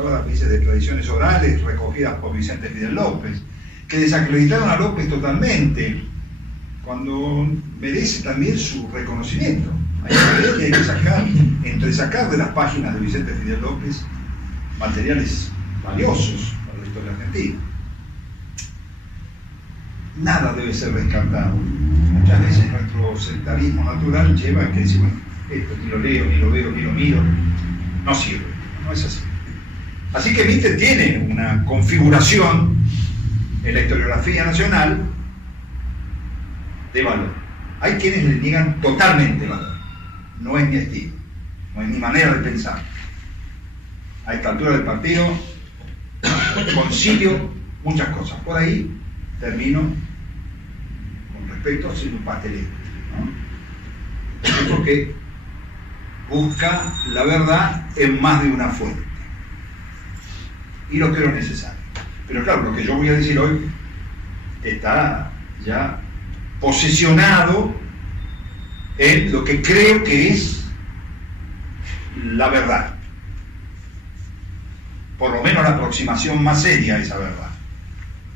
ahora, dice, de tradiciones orales recogidas por Vicente Fidel López, que desacreditaron a López totalmente, cuando merece también su reconocimiento. Hay que sacar, entresacar de las páginas de Vicente Fidel López materiales valiosos para la historia argentina. Nada debe ser descartado. Muchas veces nuestro sectarismo natural lleva a que decimos, esto ni lo leo, ni lo veo, ni lo miro, no sirve, no es así. Así que Mitre tiene una configuración en la historiografía nacional de valor. Hay quienes le niegan totalmente valor. No es mi estilo, no es mi manera de pensar. A esta altura del partido concilio muchas cosas. Por ahí termino con respecto a ser un pastelero, ¿no? Porque busca la verdad en más de una fuente. Y lo creo necesario. Pero claro, lo que yo voy a decir hoy está ya posesionado en lo que creo que es la verdad. Por lo menos la aproximación más seria a esa verdad.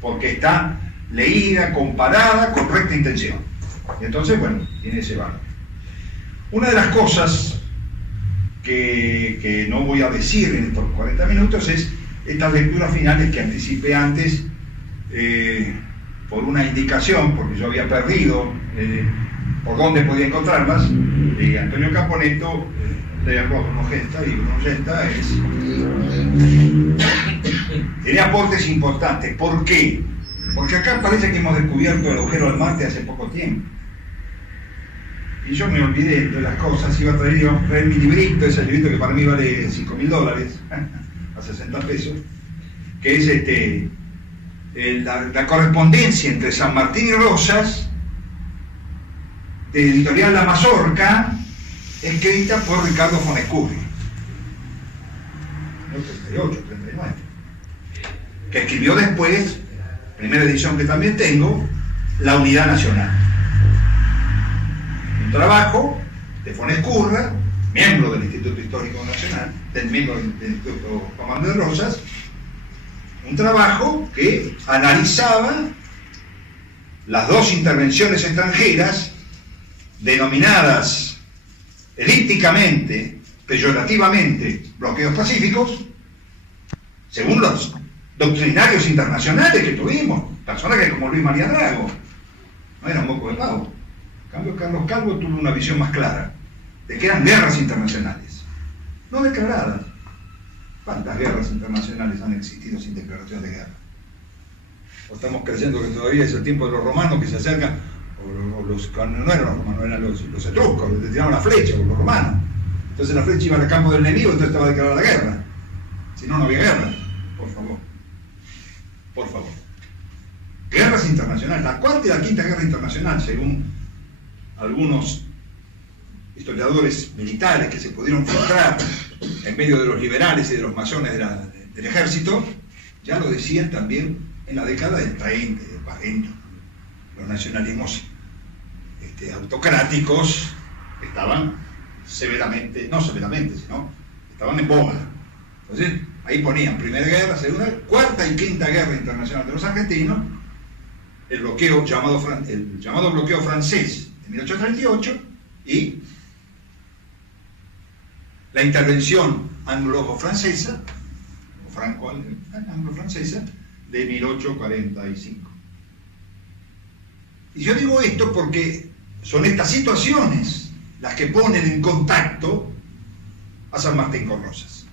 Porque está leída, comparada, con recta intención. Y entonces, bueno, tiene ese valor. Una de las cosas que no voy a decir en estos 40 minutos es estas lecturas finales que anticipé antes por una indicación, porque yo había perdido por dónde podía encontrarlas, de Antonio Caponeto, leerlo a Bruno Gesta, y Bruno Gesta tiene aportes importantes. ¿Por qué? Porque acá parece que hemos descubierto el agujero del Marte hace poco tiempo. Y yo me olvidé de las cosas, iba a traer mi librito, ese librito que para mí vale $5.000, a 60 pesos, que es la correspondencia entre San Martín y Rosas, de editorial La Mazorca, escrita por Ricardo Fonescurri, en el 38, 39, que escribió después, primera edición que también tengo, La Unidad Nacional. Un trabajo de Fonescurri, miembro del Instituto Histórico Nacional, miembro del Instituto Juan Manuel de Rosas, un trabajo que analizaba las dos intervenciones extranjeras denominadas elípticamente, peyorativamente, bloqueos pacíficos, según los doctrinarios internacionales que tuvimos, personajes como Luis María Drago, no era un moco de pavo. En cambio, Carlos Calvo tuvo una visión más clara de que eran guerras internacionales, no declaradas. ¿Cuántas guerras internacionales han existido sin declaración de guerra? ¿O estamos creyendo que todavía es el tiempo de los romanos que se acercan, o los, no eran los romanos, eran los etruscos, les tiraban la flecha, o los romanos? Entonces la flecha iba al campo del enemigo, entonces estaba declarada la guerra. Si no, no había guerra. Por favor. Por favor. Guerras internacionales. La cuarta y la quinta guerra internacional, según algunos historiadores militares que se pudieron filtrar en medio de los liberales y de los masones del ejército, ya lo decían también en la década del 30 y del 40. Los nacionalismos autocráticos estaban severamente, no severamente, sino estaban en boga. Entonces, ahí ponían Primera Guerra, Segunda, Cuarta y Quinta Guerra Internacional de los argentinos, el llamado bloqueo francés de 1838 y la intervención anglo-francesa, o franco-anglo-francesa, de 1845. Y yo digo esto porque son estas situaciones las que ponen en contacto a San Martín con Rosas.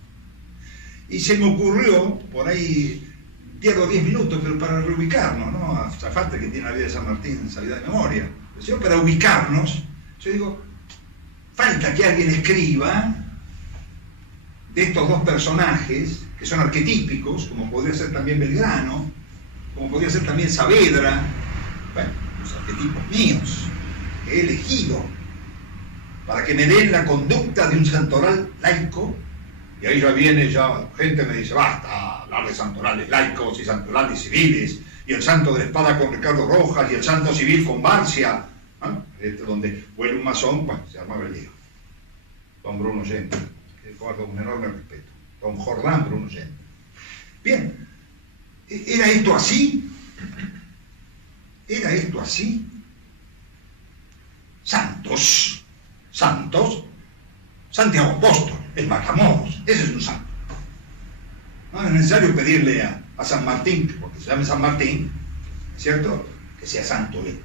Y se me ocurrió, por ahí pierdo 10 minutos, pero para reubicarnos, ¿no? Hasta falta que tiene la vida de San Martín salida de memoria. Pero para ubicarnos, yo digo, falta que alguien escriba de estos dos personajes, que son arquetípicos, como podría ser también Belgrano, como podría ser también Saavedra, bueno, los arquetipos míos, que he elegido para que me den la conducta de un santoral laico. Y ahí ya viene, gente me dice, basta hablar de santorales laicos y santorales civiles, y el santo de la espada con Ricardo Rojas, y el santo civil con Barcia, ¿no? Donde huele un masón, pues se armaba el lío. Don Bruno Yenta, que guardo un enorme respeto. Don Jordán Bruno Yenta. Bien, ¿era esto así? ¿Era esto así? Santos, Santiago Apóstol, el Matamoros, ese es un santo. No es necesario pedirle a San Martín, porque se llame San Martín, ¿cierto?, que sea santo él.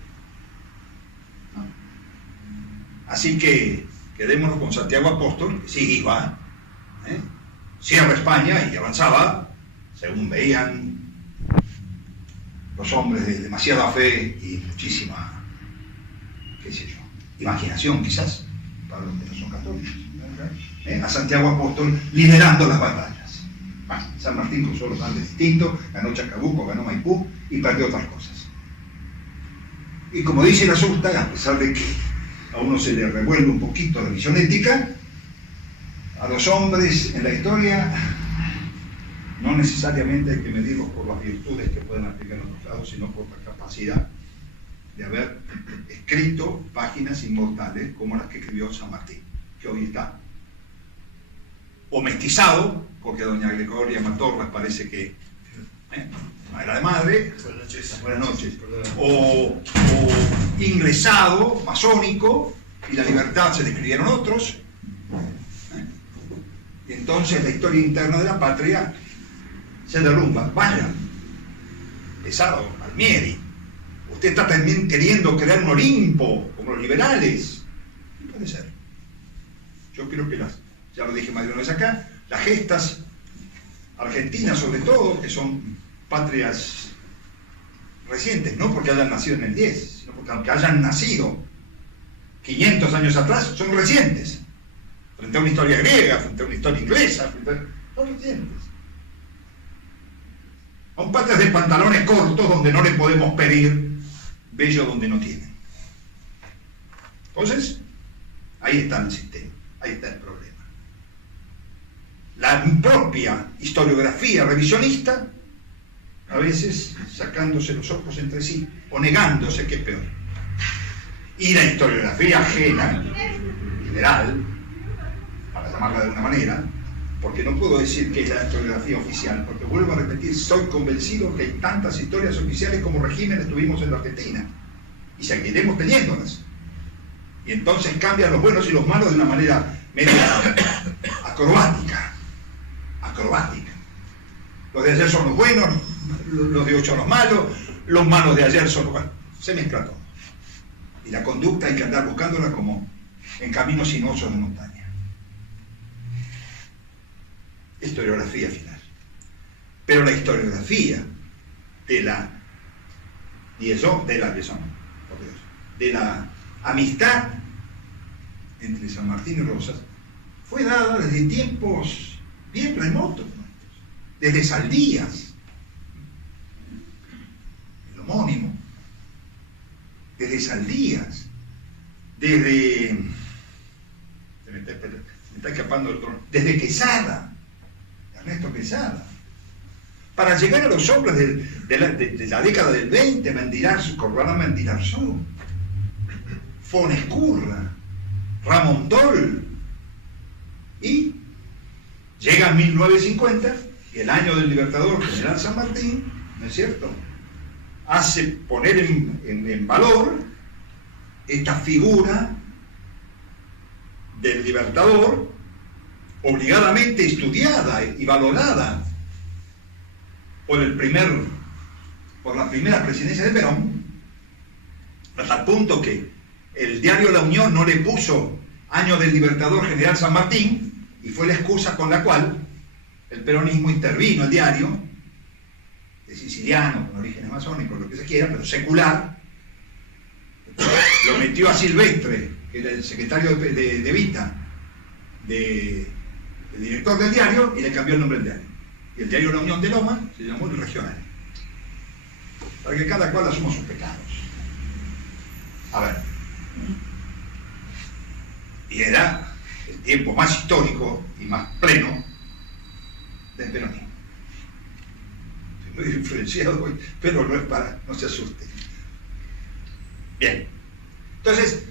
¿No? Así que quedémonos con Santiago Apóstol, que sí iba, cierra España y avanzaba, según veían los hombres de demasiada fe y muchísima, qué sé yo, imaginación quizás, para los que no son católicos, a Santiago Apóstol liderando las batallas. Bueno, San Martín cruzó los Andes distintos, ganó Chacabuco, ganó Maipú y perdió otras cosas. Y como dice la Susta, a pesar de que a uno se le revuelve un poquito la visión ética, a los hombres en la historia no necesariamente hay que medirlos por las virtudes que pueden aplicar en otros lados, sino por la capacidad de haber escrito páginas inmortales como las que escribió San Martín, que hoy está o mestizado, porque doña Gregoria Matorras parece que no era de madre, buenas noches, o ingresado, masónico, y la libertad se le escribieron otros, y entonces la historia interna de la patria se derrumba. Vaya, pesado, Palmieri, usted está también queriendo crear un Olimpo, como los liberales. No puede ser. Yo creo que ya lo dije más de una vez acá, las gestas argentinas sobre todo, que son patrias recientes, no porque hayan nacido en el 10, sino porque aunque hayan nacido 500 años atrás, son recientes. Frente a una historia griega, frente a una historia inglesa, son recientes. Son patrias de pantalones cortos donde no le podemos pedir bello donde no tienen. Entonces, ahí está el sistema, ahí está el problema. La propia historiografía revisionista, a veces sacándose los ojos entre sí, o negándose, que es peor. Y la historiografía ajena, liberal, para llamarla de alguna manera, porque no puedo decir que es la historiografía oficial, porque vuelvo a repetir, soy convencido que hay tantas historias oficiales como regímenes tuvimos en la Argentina, y seguiremos teniéndolas. Y entonces cambian los buenos y los malos de una manera media acrobática. Los de ayer son los buenos, los de hoy son los malos de ayer son los buenos. Se mezcla todo. Y la conducta hay que andar buscándola como en caminos sinuosos de montaña. Historiografía final. Pero la historiografía de la amistad entre San Martín y Rosas fue dada desde tiempos bien remotos, desde Saldías, el homónimo, desde Saldías, desde, se me está escapando el trono, desde Quesada, Ernesto Quesada, para llegar a los hombres de la década del 20, Corvalán Mendilarzú, Fonescurra, Ramontol, y llega 1950, y el año del Libertador General San Martín, ¿no es cierto?, hace poner en valor esta figura del Libertador, obligadamente estudiada y valorada por la primera presidencia de Perón, hasta el punto que el diario La Unión no le puso año del Libertador General San Martín, y fue la excusa con la cual el peronismo intervino el diario, de siciliano, con orígenes masónicos, lo que se quiera, pero secular, lo metió a Silvestre, que era el secretario de Vita, el director del diario, y le cambió el nombre del diario. Y el diario La Unión de Loma se llamó El Regional, para que cada cual asuma sus pecados. A ver, y era el tiempo más histórico y más pleno del peronismo. Estoy muy influenciado hoy, pero no es para, no se asusten. Bien, entonces,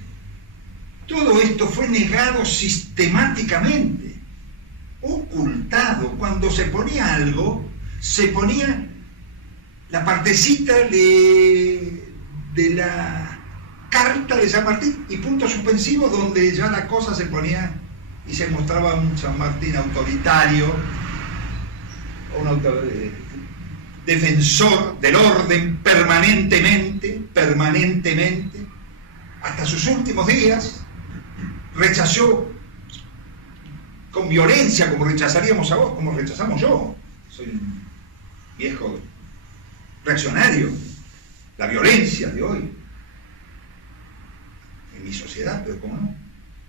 todo esto fue negado sistemáticamente, ocultado. Cuando se ponía algo, se ponía la partecita de la carta de San Martín y puntos suspensivos donde ya la cosa se ponía y se mostraba un San Martín autoritario, un defensor del orden permanentemente, hasta sus últimos días. Rechazó con violencia, como rechazaríamos a vos, como rechazamos yo. Soy un viejo reaccionario. La violencia de hoy en mi sociedad, pero cómo no.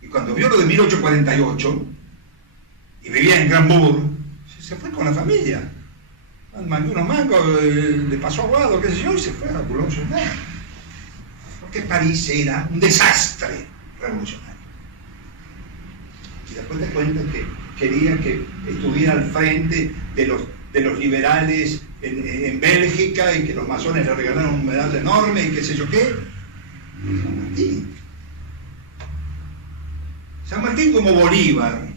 Y cuando vio lo de 1848 y vivía en Granbourg, se fue con la familia. Mandó unos mangos, le pasó aguado, qué sé yo, y se fue a Boulogne-sur-Mer. Porque París era un desastre revolucionario. Y después te cuentan que quería que estuviera al frente de los liberales en Bélgica y que los masones le regalaron un medalla enorme y qué sé yo qué. San Martín. San Martín, como Bolívar,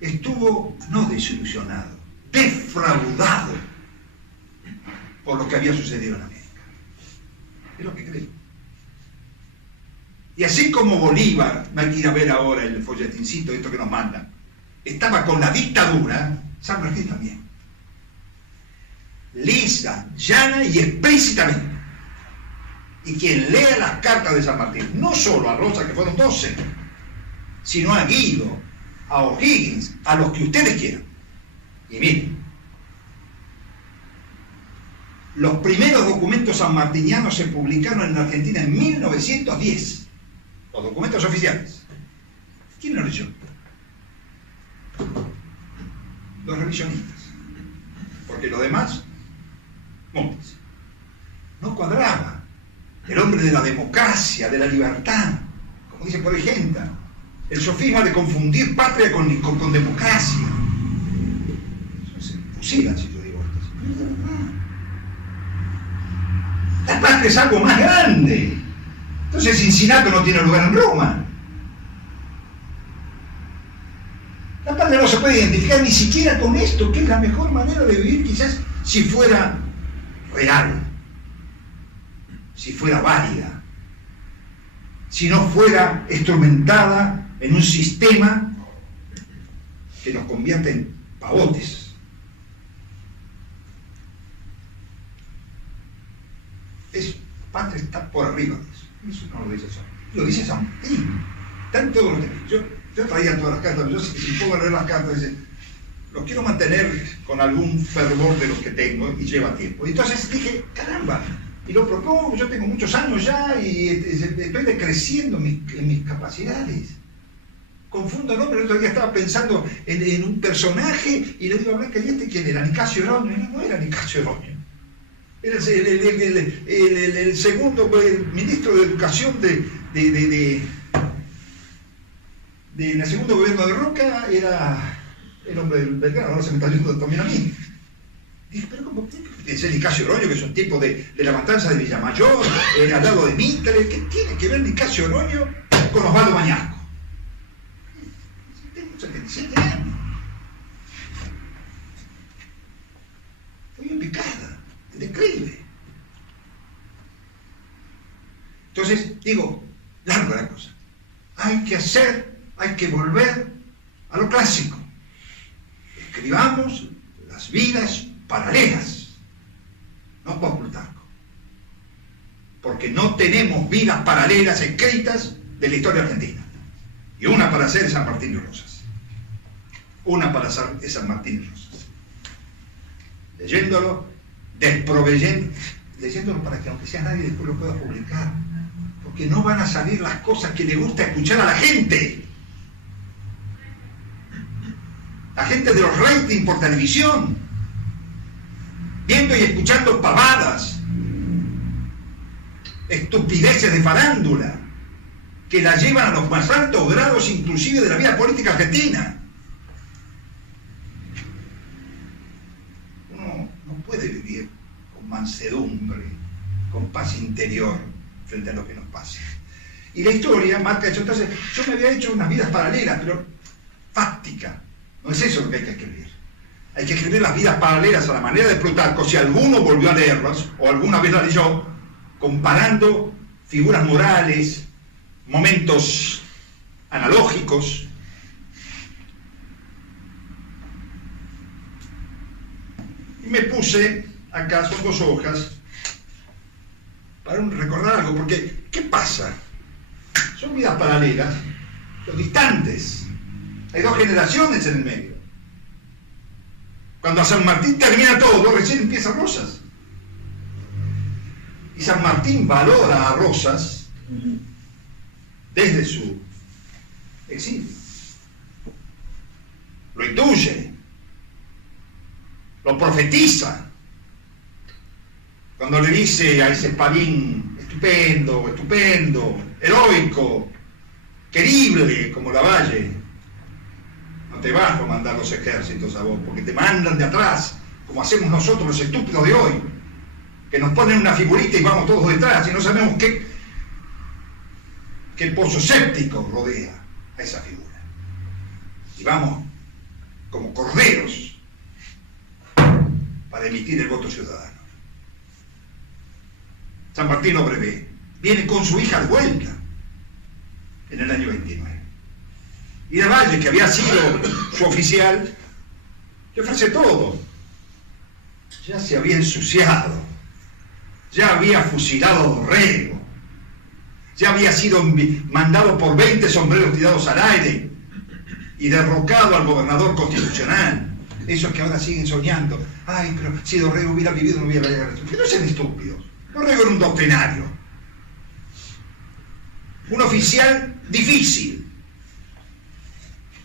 estuvo no desilusionado, defraudado por lo que había sucedido en América. Es lo que creo. Y así como Bolívar, no hay que ir a ver ahora el folletincito, esto que nos mandan, estaba con la dictadura, San Martín también. Lisa, llana y explícitamente. Y quien lea las cartas de San Martín, no solo a Rosa, que fueron 12, sino a Guido, a O'Higgins, a los que ustedes quieran. Y miren, los primeros documentos sanmartinianos se publicaron en la Argentina en 1910, los documentos oficiales. ¿Quién los leyó? Los revisionistas. Porque los demás, montes. No cuadraba. El hombre de la democracia, de la libertad, como dice por ahí Genta, el sofisma de confundir patria con democracia. Eso se fusilan si yo digo esto. La patria es algo más grande. Entonces Cincinato no tiene lugar en Roma. La patria no se puede identificar ni siquiera con esto, que es la mejor manera de vivir, quizás si fuera real, si fuera válida, si no fuera instrumentada en un sistema que nos convierte en pavotes. Patria está por arriba de eso. Eso no lo dice San Martín, lo dice San Martín. Tanto yo traía todas las cartas, yo si puedo leer las cartas, los quiero mantener con algún fervor de los que tengo y lleva tiempo. Y entonces dije, caramba, y lo propongo, yo tengo muchos años ya y estoy decreciendo en mis capacidades. Confundo el nombre, el otro día estaba pensando en un personaje y le digo a Blanca, ¿y este quién era? Nicasio Oroño. No era Nicasio Oroño. Era el segundo ministro de Educación de la segundo gobierno de Roca, era el hombre del Belgrano, ahora se me está yendo también a mí. Dije, pero ¿cómo? Pensé Nicasio Oroño, que es un tipo de la matanza de Villamayor, al lado de Mitre. ¿Qué tiene que ver Nicasio Oroño con Osvaldo Mañasco? Tengo 77 años. Estoy en picada, en declive. Entonces, digo, larga la cosa. Hay que volver a lo clásico. Escribamos las vidas paralelas, no Poplutarco, porque no tenemos vidas paralelas escritas de la historia argentina. Y una para hacer es San Martín de Rosas. Una para hacer es San Martín de Rosas. Leyéndolo, leyéndolo para que aunque sea nadie después lo pueda publicar. Porque no van a salir las cosas que le gusta escuchar a la gente. La gente de los ratings por televisión, viendo y escuchando pavadas, estupideces de farándula, que la llevan a los más altos grados inclusive de la vida política argentina. Uno no puede vivir con mansedumbre, con paz interior frente a lo que nos pasa. Y la historia marca eso. Entonces, yo me había hecho unas vidas paralelas, pero fáctica. No es eso lo que hay que escribir. Hay que escribir las vidas paralelas a la manera de Plutarco, si alguno volvió a leerlas, o alguna vez las leyó, comparando figuras morales, momentos analógicos. Y me puse, acá son 2 hojas, para recordar algo, porque ¿qué pasa? Son vidas paralelas, son distantes, hay 2 generaciones en el medio. Cuando a San Martín termina todo, recién empieza Rosas. Y San Martín valora a Rosas desde su exilio. Lo intuye, lo profetiza. Cuando le dice a ese espadín estupendo, estupendo, heroico, querible como Lavalle, no te vas a comandar los ejércitos a vos, porque te mandan de atrás, como hacemos nosotros los estúpidos de hoy, que nos ponen una figurita y vamos todos detrás y no sabemos qué pozo séptico rodea a esa figura. Y vamos como corderos para emitir el voto ciudadano. San Martín lo prevé. Viene con su hija de vuelta en el año 29. Y Lavalle, que había sido su oficial, le ofrece todo. Ya se había ensuciado, ya había fusilado a Dorrego, ya había sido mandado por 20 sombreros tirados al aire y derrocado al gobernador constitucional. Esos que ahora siguen soñando. Ay, pero si Dorrego hubiera vivido no hubiera llegado. No sean estúpidos. Dorrego era un doctrinario, un oficial difícil.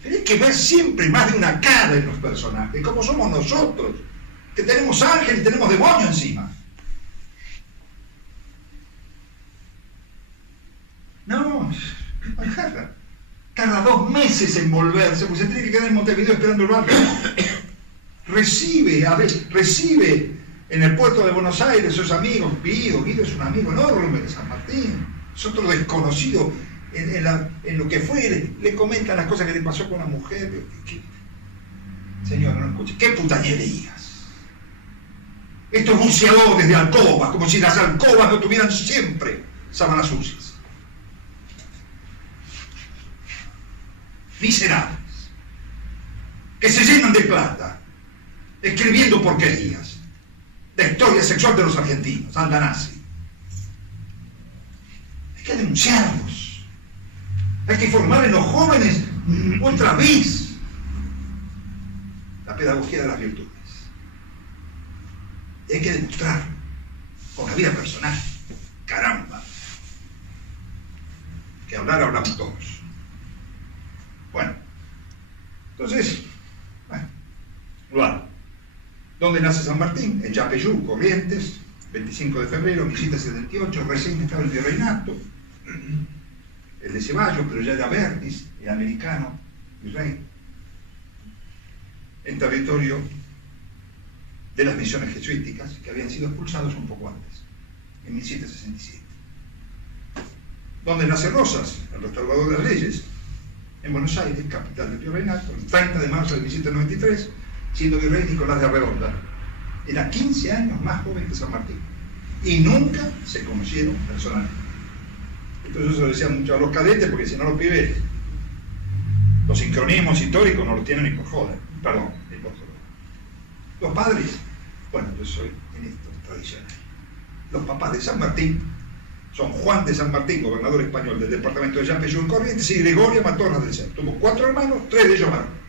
Pero hay que ver siempre más de una cara en los personajes, como somos nosotros, que tenemos ángel y tenemos demonio encima. No, tarda 2 meses en volverse, porque se tiene que quedar en Montevideo esperando el barco. Recibe en el puerto de Buenos Aires sus amigos. Guido es un amigo enorme de San Martín, es otro desconocido en lo que fue, le comentan las cosas que le pasó con la mujer. Señor, no escuche, qué putañerías. Estos buceadores de alcobas, como si las alcobas no tuvieran siempre sábanas sucias. Miserables, que se llenan de plata, escribiendo porquerías. La historia sexual de los argentinos, Aldanazzi. Hay que denunciarlos. Hay que formar en los jóvenes otra vez la pedagogía de las virtudes. Y hay que demostrar con la vida personal. Caramba. Que hablamos todos. Bueno. Entonces, bueno. ¿Dónde nace San Martín? En Yapeyú, Corrientes, 25 de febrero, 1778, recién estaba el virreinato, el de Ceballos, pero ya era Vertis, el americano, virrey, en territorio de las misiones jesuíticas, que habían sido expulsados un poco antes, en 1767. ¿Dónde nace Rosas? El restaurador de las leyes, en Buenos Aires, capital del virreinato, el 30 de marzo de 1793, siendo virrey Nicolás de Arredondo. Era 15 años más joven que San Martín. Y nunca se conocieron personalmente. Entonces eso decían mucho a los cadetes, porque si no los pibes, los sincronismos históricos no los tienen ni por joder. Perdón, ni por joder. Los padres, bueno, yo soy en esto tradicional. Los papás de San Martín son Juan de San Martín, gobernador español del departamento de Yapeyú en Corrientes, y Gregoria Matorras del Cerro. Tuvo 4 hermanos, 3 de ellos varones.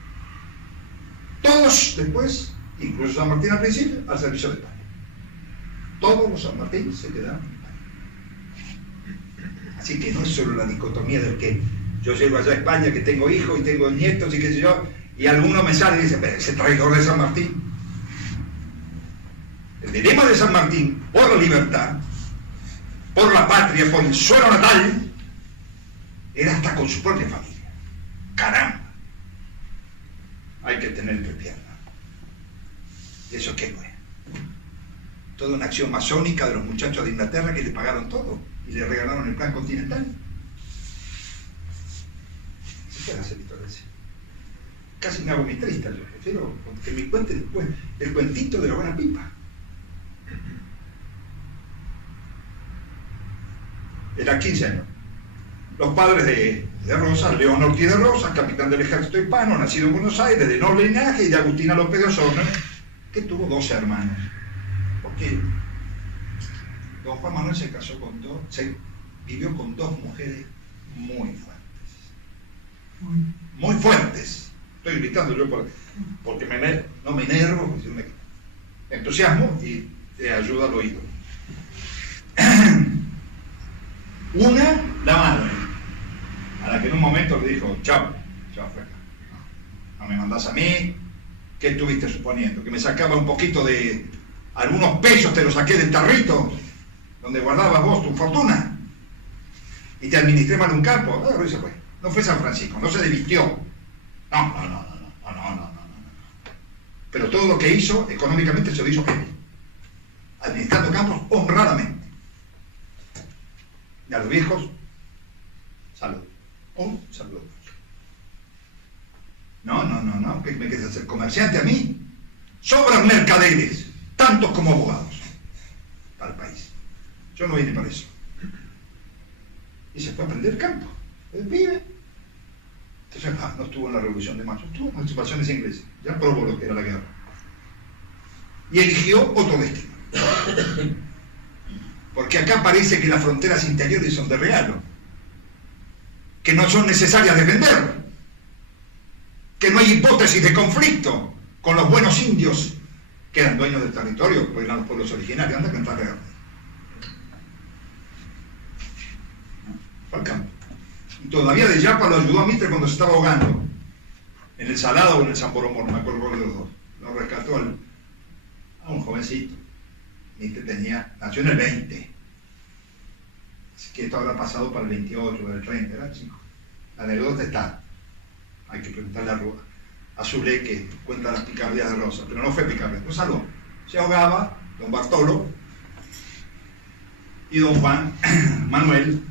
Todos después, incluso San Martín al principio, al servicio de España. Todos los San Martín se quedaron en España. Así que no es solo la dicotomía del que yo llego allá a España, que tengo hijos y tengo nietos y qué sé yo, y alguno me sale y dice, pero ese traidor de San Martín. El dilema de San Martín, por la libertad, por la patria, por el suelo natal, era hasta con su propia familia. Caramba. Hay que tener entrepierna. ¿Y eso qué fue? Toda una acción masónica de los muchachos de Inglaterra que le pagaron todo y le regalaron el plan continental. ¿Se puede hacer historia así? casi me hago mitrista, yo prefiero que me cuenten después el cuentito de la buena pipa. Era 15 años. Los padres de Rosa, León Ortiz de Rosa, capitán del ejército hispano, nacido en Buenos Aires, de noble linaje, y de Agustina López de Osorno, que tuvo 12 hermanos. Porque don Juan Manuel vivió con 2 mujeres muy fuertes. Muy fuertes. Estoy gritando yo porque no me enervo, porque me entusiasmo y te ayuda al oído. Una, la madre, a la que en un momento le dijo, chao, flaca, no me mandás a mí. ¿Qué estuviste suponiendo? ¿Que me sacaba un poquito de algunos pesos, te los saqué del tarrito donde guardabas vos tu fortuna y te administré mal un campo? Y se fue. No fue San Francisco, no se desvistió. No. Pero todo lo que hizo económicamente se lo hizo él, administrando campos honradamente. Y a los viejos, salud. Un saludo. No, ¿qué me quieres hacer? ¿Comerciante a mí? Sobran mercaderes, tantos como abogados, para el país. Yo no vine para eso. Y se fue a aprender campo. El pibe. Entonces, no estuvo en la Revolución de Mayo, estuvo en las invasiones inglesas. Ya probó lo que era la guerra. Y eligió otro destino. Porque acá parece que las fronteras interiores son de regalo, que no son necesarias defender, que no hay hipótesis de conflicto con los buenos indios que eran dueños del territorio, porque eran los pueblos originarios. Anda a cantar guerra. Fue al campo. Y todavía de Yapa lo ayudó a Mitre cuando se estaba ahogando, en el Salado o en el San Boromón, no me acuerdo de los dos. Lo rescató a un jovencito. Mitre nació en el 20. Así que esto habrá pasado para el 28, el 30, era chico. La anécdota está. Hay que preguntarle a Zulé, que cuenta las picardías de Rosa, pero no fue picardía, fue salón. Se ahogaba don Bartolo y don Juan Manuel,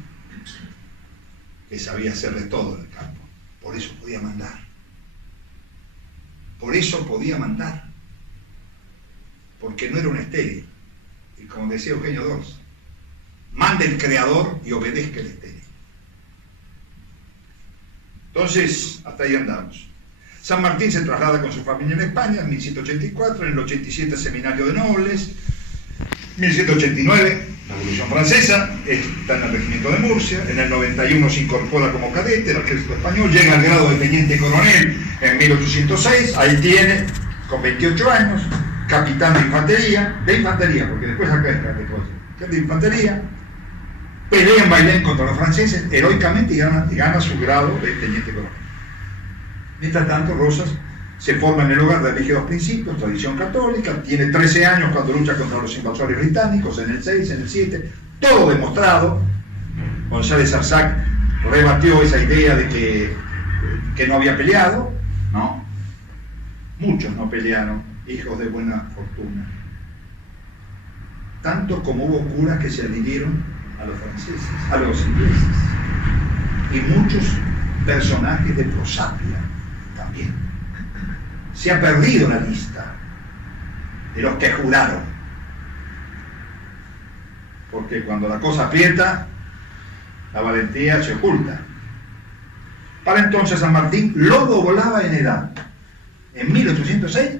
que sabía hacer de todo en el campo. Por eso podía mandar. Por eso podía mandar. Porque no era un estéril. Y como decía Eugenio Dors, mande el creador y obedezca el estéril. Entonces, hasta ahí andamos. San Martín se traslada con su familia en España en 1184, en el 87 Seminario de Nobles, 1189 la Revolución Francesa, está en el regimiento de Murcia, en el 91 se incorpora como cadete al ejército español, llega al grado de teniente coronel en 1806, ahí tiene, con 28 años, capitán de infantería, porque después acá está de infantería, pelea en Bailén contra los franceses heroicamente y gana su grado de teniente coronel. Mientras tanto, Rosas se forma en el hogar de rígidos principios, tradición católica, tiene 13 años cuando lucha contra los invasores británicos, en el 6, en el 7, todo demostrado. González Arzac rebatió esa idea de que no había peleado, ¿no? Muchos no pelearon, hijos de buena fortuna. Tanto como hubo curas que se adhirieron a los franceses, a los ingleses, y muchos personajes de prosapia también. Se ha perdido la lista de los que juraron, porque cuando la cosa aprieta, la valentía se oculta. Para entonces San Martín lo doblaba en edad. En 1806,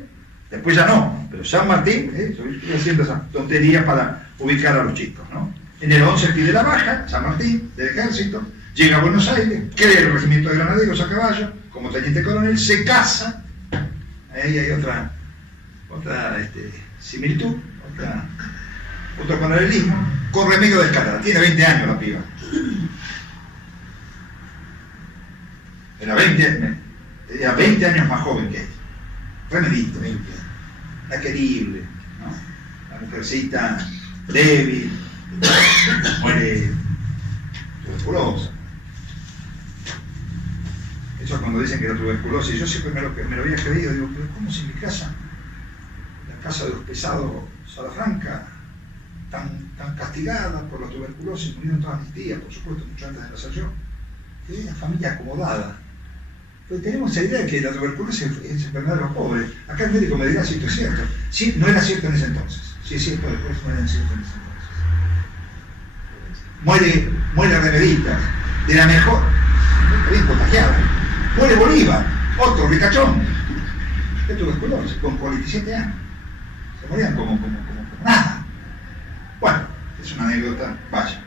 después ya no, pero San Martín, estoy haciendo esa tontería para ubicar a los chicos, ¿no? En el 11 pide la baja, San Martín, del ejército, llega a Buenos Aires, crea el regimiento de granaderos a caballo, como teniente coronel, se casa. Ahí hay otra similitud, otro paralelismo. Corre medio de escalada, tiene 20 años la piba. Era 20 años más joven que ella. Remedito, 20 años. La querible, ¿no? La mujercita débil, muere tuberculosa. Eso cuando dicen que era tuberculosis, yo siempre me lo había creído, digo, pero ¿cómo si mi casa, la casa de los pesados, Salafranca, tan castigada por la tuberculosis, murieron todas mis tías, por supuesto, mucho antes de nacer yo, que una familia acomodada, Pues tenemos esa idea de que la tuberculosis es enfermedad de los pobres. Acá el médico me dirá si esto es cierto. Sí, no era cierto en ese entonces. Sí es cierto después, no era cierto en ese entonces. Muere Remeditas, de la mejor, bien contagiada. Muere Bolívar, otro ricachón, de tuberculosis, con 47 años. Se morían como nada. Bueno, es una anécdota, vaya.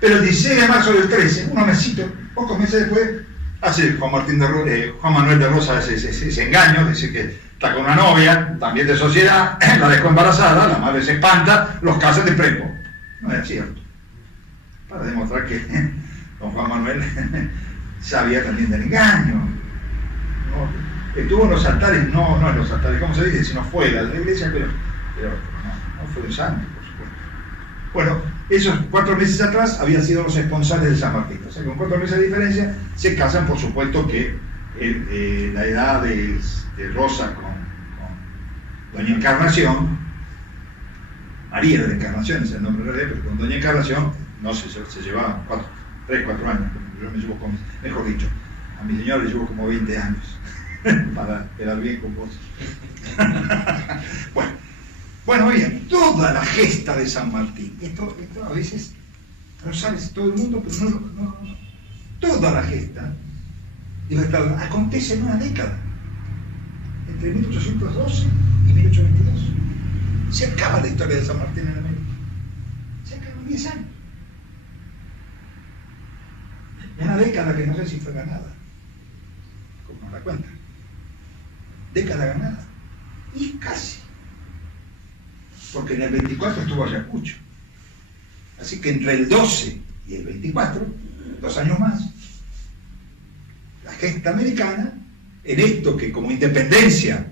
Pero el 16 de marzo del 13, unos mesitos, pocos meses después, hace Juan Manuel de Rosas ese engaño, dice que está con una novia, también de sociedad, la dejó embarazada, la madre se espanta, los casan de prepo. No era cierto. Para demostrar que don Juan Manuel sabía también del engaño. No, estuvo en los altares, no en los altares, ¿cómo se dice? Sino fuera de la iglesia, pero no fue de sangre, por supuesto. Bueno, esos 4 meses atrás habían sido los esponsales de San Martín. O sea, con 4 meses de diferencia se casan, por supuesto que la edad de Rosa con Doña Encarnación, María de la Encarnación es el nombre real, pero con Doña Encarnación, no sé, se llevaban 3, 4 años, yo me llevo mejor dicho, a mi señora le llevo como 20 años, para quedar bien con vos. Bueno, bien, toda la gesta de San Martín, esto a veces no sabes todo el mundo, pero no. Toda la gesta libertadora acontece en una década, entre 1812 y 1822. Se acaba la historia de San Martín en América. Se acaba en 10 años. Una década que no sé si fue ganada, como nos la cuenta. Década ganada. Y casi. Porque en el 24 estuvo Ayacucho. Así que entre el 12 y el 24, 2 años más, la gesta americana, en esto que como independencia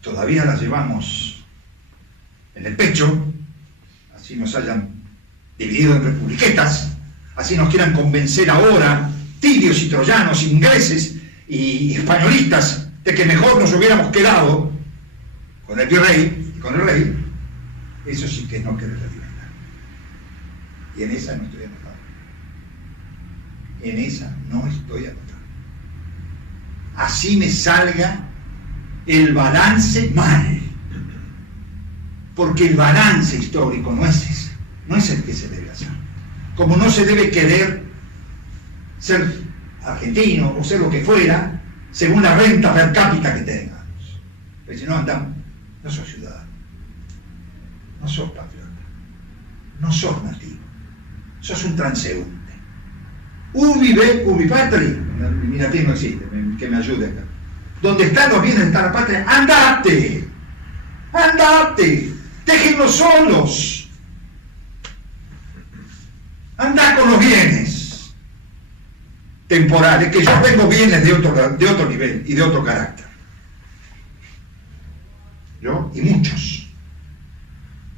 todavía la llevamos en el pecho, así nos hayan dividido en republiquetas, así nos quieran convencer ahora, tibios y troyanos, ingleses y españolistas, de que mejor nos hubiéramos quedado con el virrey y con el rey. Eso sí que no querer la libertad. Y en esa no estoy anotado. En esa no estoy anotado. Así me salga el balance mal. Porque el balance histórico no es ese. No es el que se debe hacer. Como no se debe querer ser argentino o ser lo que fuera, según la renta per cápita que tengamos. Pero si no andamos, no sos ciudadano. No sos patriota, no sos nativo, sos un transeúnte. Ubi patri, mi nativo no existe, que me ayude acá. Donde están los bienes está la patria, andate, déjenlos solos. Andá con los bienes temporales, que yo tengo bienes de otro nivel y de otro carácter. Yo y muchos.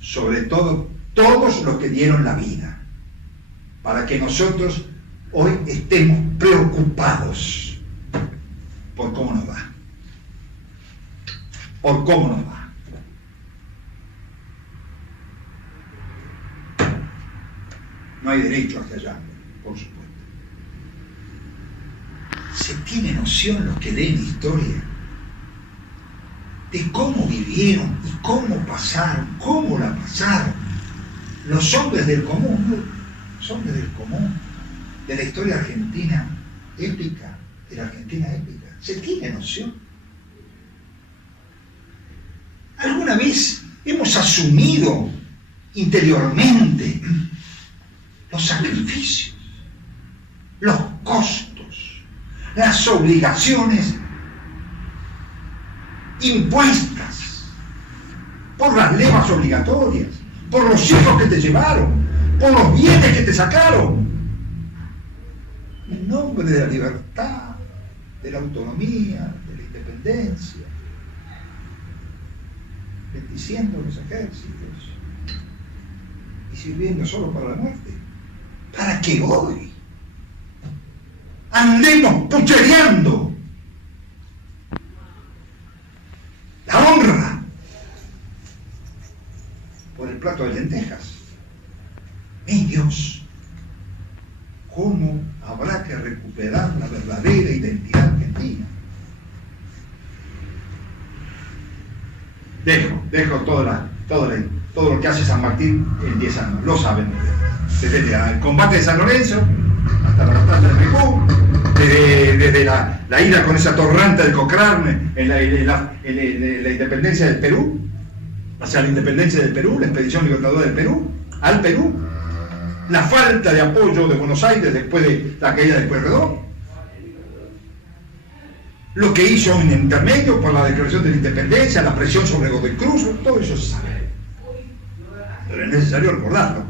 Sobre todo todos los que dieron la vida, para que nosotros hoy estemos preocupados por cómo nos va. Por cómo nos va. No hay derecho a callar, por supuesto. ¿Se tiene noción los que leen historia de cómo vivieron y cómo pasaron, cómo la pasaron los hombres del común, de la historia argentina épica, de la Argentina épica? ¿Se tiene noción? ¿Alguna vez hemos asumido interiormente los sacrificios, los costos, las obligaciones impuestas por las levas obligatorias, por los hijos que te llevaron, por los bienes que te sacaron, en nombre de la libertad, de la autonomía, de la independencia, bendiciendo los ejércitos y sirviendo solo para la muerte, para que hoy andemos puchereando la honra por el plato de lentejas. Mi Dios, ¿cómo habrá que recuperar la verdadera identidad argentina? Dejo todo lo que hace San Martín en 10 años, lo saben. Desde el combate de San Lorenzo hasta la batalla de Maipú, desde la ida con esa torranta de Cochrane en la independencia del Perú, hacia la independencia del Perú, la expedición libertadora del Perú, al Perú, la falta de apoyo de Buenos Aires después de la caída de Pueyrredón, lo que hizo en intermedio por la declaración de la independencia, la presión sobre Godoy Cruz, todo eso se sabe. Pero es necesario recordarlo,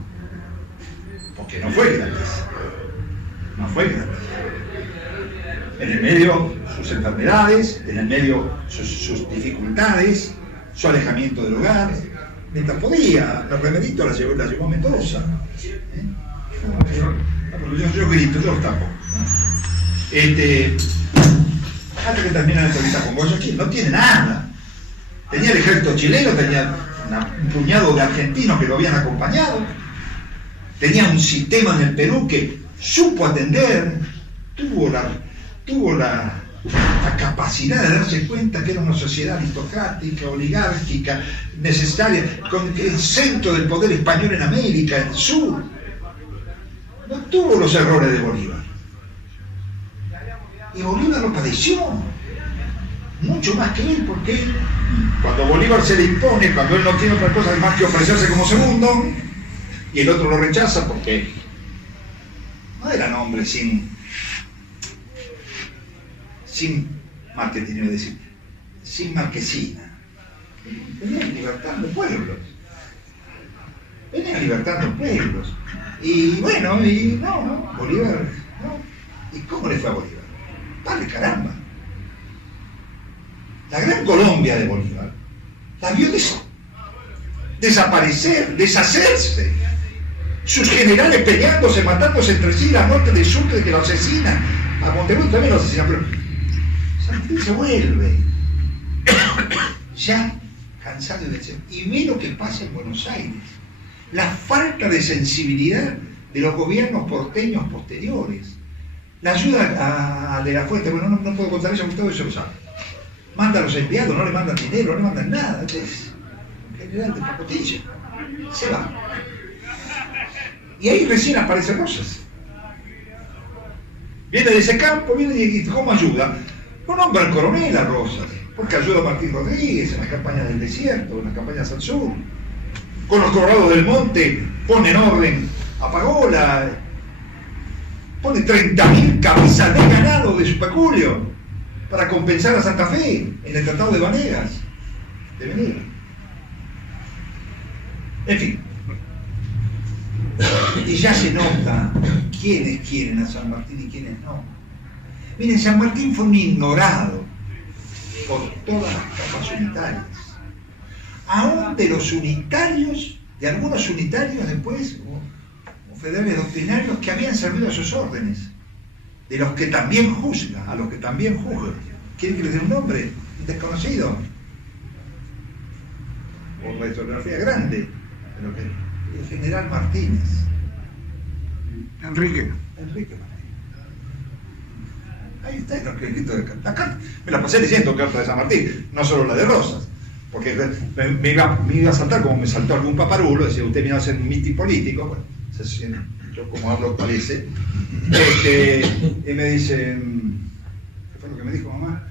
porque no fue gratis. No fue gratis. En el medio sus enfermedades, en el medio sus dificultades, su alejamiento del hogar, mientras podía, los remeditos la llevó a Mendoza. Yo grito, yo los tapo. Hasta que termina la entrevista con Goya, aquí no tiene nada. Tenía el ejército chileno, tenía un puñado de argentinos que lo habían acompañado, tenía un sistema en el Perú que supo atender, tuvo la capacidad de darse cuenta que era una sociedad aristocrática, oligárquica, necesaria, con el centro del poder español en América, en el sur. No tuvo los errores de Bolívar. Y Bolívar lo padeció, mucho más que él, porque cuando Bolívar se le impone, cuando él no tiene otra cosa más que ofrecerse como segundo, y el otro lo rechaza porque no eran hombres sin marketing, iba a decir, sin marquesina. Venían libertando pueblos. Y bueno, Bolívar, no. ¿Y cómo le fue a Bolívar? ¡Vale, caramba! La Gran Colombia de Bolívar la vio desaparecer, deshacerse. Sus generales peleándose, matándose entre sí, la norte del sur de que lo asesinan. A Montevideo también lo asesinan, pero San Martín se vuelve. Ya cansado de ser. Y ve lo que pasa en Buenos Aires. La falta de sensibilidad de los gobiernos porteños posteriores. La ayuda a De la Fuente, bueno, no puedo contar eso porque todo eso lo sabe. Manda a los enviados, no le mandan dinero, no le mandan nada. Es un general de pacotilla. Se va. Y ahí recién aparece Rosas. Viene de ese campo, viene y ¿cómo ayuda? No nombra al coronel a Rosas, porque ayuda a Martín Rodríguez en la campaña del desierto, en las campañas al sur. Con los Colorados del Monte pone en orden a Pagola, pone 30.000 cabezas de ganado de su peculio para compensar a Santa Fe en el Tratado de Vanegas, de Venegas. En fin. Y ya se nota quiénes quieren a San Martín y quiénes no. Miren, San Martín fue un ignorado por todas las capas unitarias. Aún de los unitarios, de algunos unitarios después, o federales doctrinarios que habían servido a sus órdenes, de los que también juzga, a los que también juzga. ¿Quieren que les dé un nombre? Un desconocido. O la historiografía grande, pero que el general Martínez. Enrique Martínez. Ahí está el escrito de la carta. Me la pasé leyendo carta de San Martín, no solo la de Rosas, porque me iba a saltar como me saltó algún paparulo, decía, usted viene a ser un mitin político, bueno, yo como hablo parece, y me dice, ¿qué fue lo que me dijo mamá?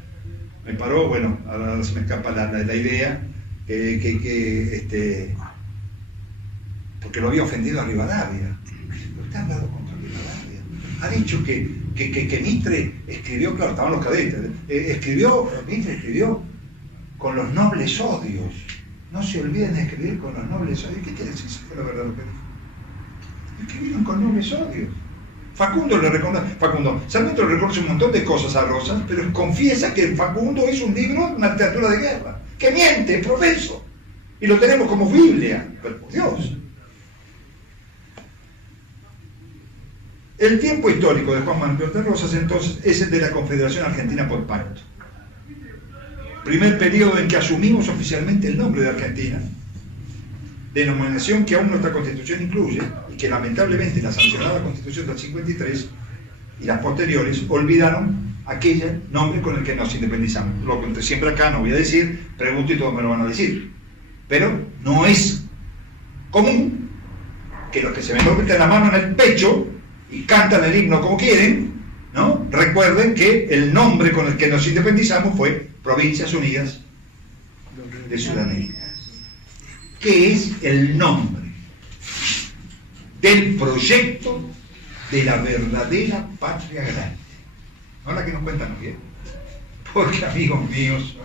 Me paró, bueno, ahora se me escapa la idea, porque lo había ofendido a Rivadavia. Usted ha hablado contra Rivadavia. Ha dicho que Mitre escribió, claro, estaban los cadetes, Mitre escribió con los nobles odios. No se olviden de escribir con los nobles odios. ¿Qué quiere decir? Eso fue la verdad lo que dijo. Escribieron con nobles odios. Sarmiento le reconoce un montón de cosas a Rosas, pero confiesa que Facundo es un libro, una literatura de guerra, que miente, es profeso. Y lo tenemos como Biblia, pero por Dios. El tiempo histórico de Juan Manuel de Rosas, entonces, es el de la Confederación Argentina por Pacto. Primer periodo en que asumimos oficialmente el nombre de Argentina, denominación que aún nuestra Constitución incluye y que lamentablemente la sancionada Constitución del 53 y las posteriores olvidaron aquel nombre con el que nos independizamos. Lo que siempre acá no voy a decir, pregunto y todos me lo van a decir. Pero no es común que los que se meten la mano en el pecho y cantan el himno como quieren, ¿no?, recuerden que el nombre con el que nos independizamos fue Provincias Unidas de Sudamérica. ¿Qué es el nombre del proyecto de la verdadera patria grande? No la que nos cuentan bien. Porque, amigos míos,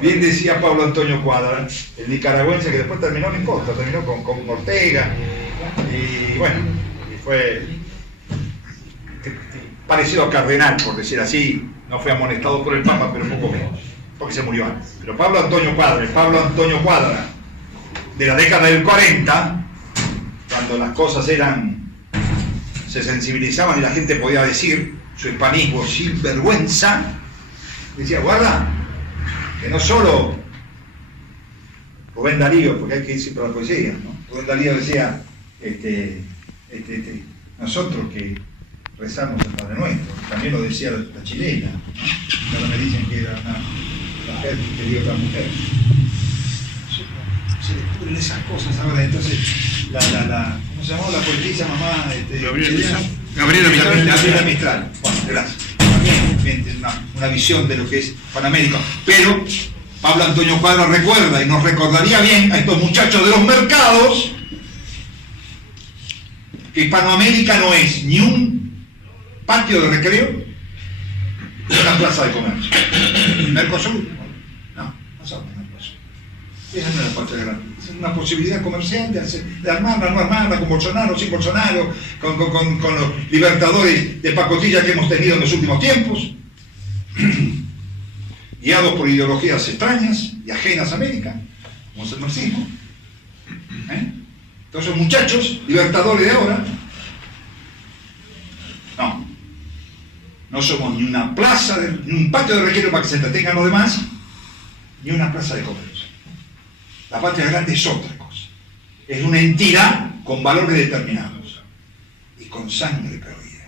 bien decía Pablo Antonio Cuadra, el nicaragüense que después terminó, no importa, terminó con Ortega, y bueno, fue parecido a cardenal, por decir así, no fue amonestado por el Papa, pero poco menos, porque se murió antes. Pero Pablo Antonio Cuadra, de la década del 40, cuando las cosas se sensibilizaban y la gente podía decir su hispanismo sin vergüenza, decía, guarda, que no solo Rubén Darío, porque hay que ir siempre a la poesía, ¿no? Rubén Darío decía, nosotros que rezamos el Padre Nuestro, también lo decía la chilena, ¿no? Ahora me dicen que era una mujer que quería otra mujer. Se descubren esas cosas ahora, entonces ¿cómo se llamaba la poetisa mamá? Gabriela Mistral. Bueno, gracias. También tiene una visión de lo que es Panamérica. Pero Pablo Antonio Cuadra recuerda, y nos recordaría bien a estos muchachos de los mercados, que Hispanoamérica no es ni un patio de recreo ni una plaza de comercio. Mercosur, no somos Mercosur. Esa no es la patria grande. Es una posibilidad comercial de armarla, no armarla, con Bolsonaro, sin Bolsonaro, con los libertadores de pacotilla que hemos tenido en los últimos tiempos, guiados por ideologías extrañas y ajenas a América, como es el marxismo. Entonces, muchachos, libertadores de ahora, no somos ni una plaza, ni un patio de recreo para que se entretengan los demás, ni una plaza de comercio. La patria grande es otra cosa. Es una entidad con valores determinados y con sangre perdida.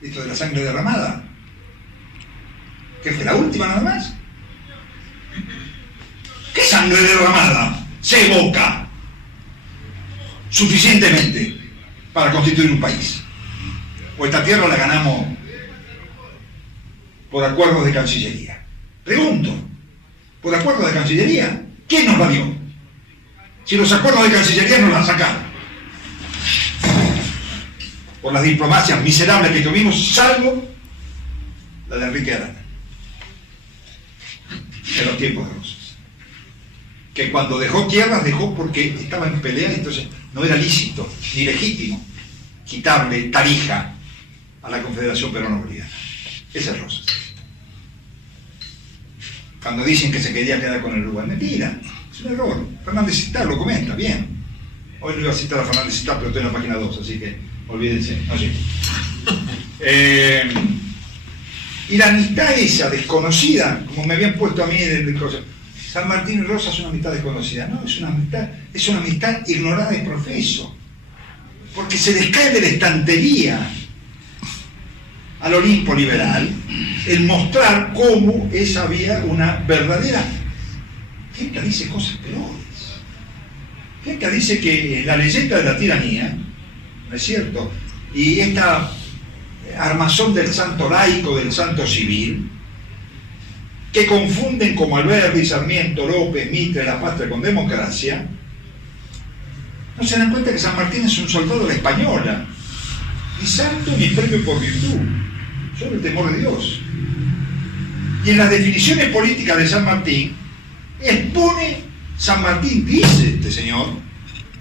Esto de la sangre derramada, ¿qué fue la última nada más? ¿Qué sangre derramada se evoca suficientemente para constituir un país? ¿O esta tierra la ganamos por acuerdos de Cancillería? Pregunto, ¿por acuerdos de Cancillería? ¿Quién nos la dio? Si los acuerdos de Cancillería nos la sacaron. Por las diplomacias miserables que tuvimos, salvo la de Enrique Arana, en los tiempos de Rosas. Que cuando dejó tierras, dejó porque estaba en pelea, entonces no era lícito ni legítimo quitarle Tarija a la Confederación Peruano-Boliviana. Ese es Rosas. Cuando dicen que se quería quedar con el Uruguay, mentira, es un error. Fernández Citá lo comenta, bien. Hoy no iba a citar a Fernández Citá, pero estoy en la página 2, así que olvídense, no sé. Y la amistad esa desconocida, como me habían puesto a mí en el cosa, San Martín y Rosas es una amistad desconocida. No, es una amistad ignorada y profeso, porque se les cae de la estantería al Olimpo liberal el mostrar cómo esa había una verdadera... Gente dice cosas peores. Gente dice que la leyenda de la tiranía, ¿no es cierto? Y esta armazón del santo laico, del santo civil, que confunden como Alberti, Sarmiento, López, Mitre, la patria con democracia, no se dan cuenta que San Martín es un soldado de la española, ni santo ni premio por virtud, solo el temor de Dios. Y en las definiciones políticas de San Martín, expone, San Martín dice este señor,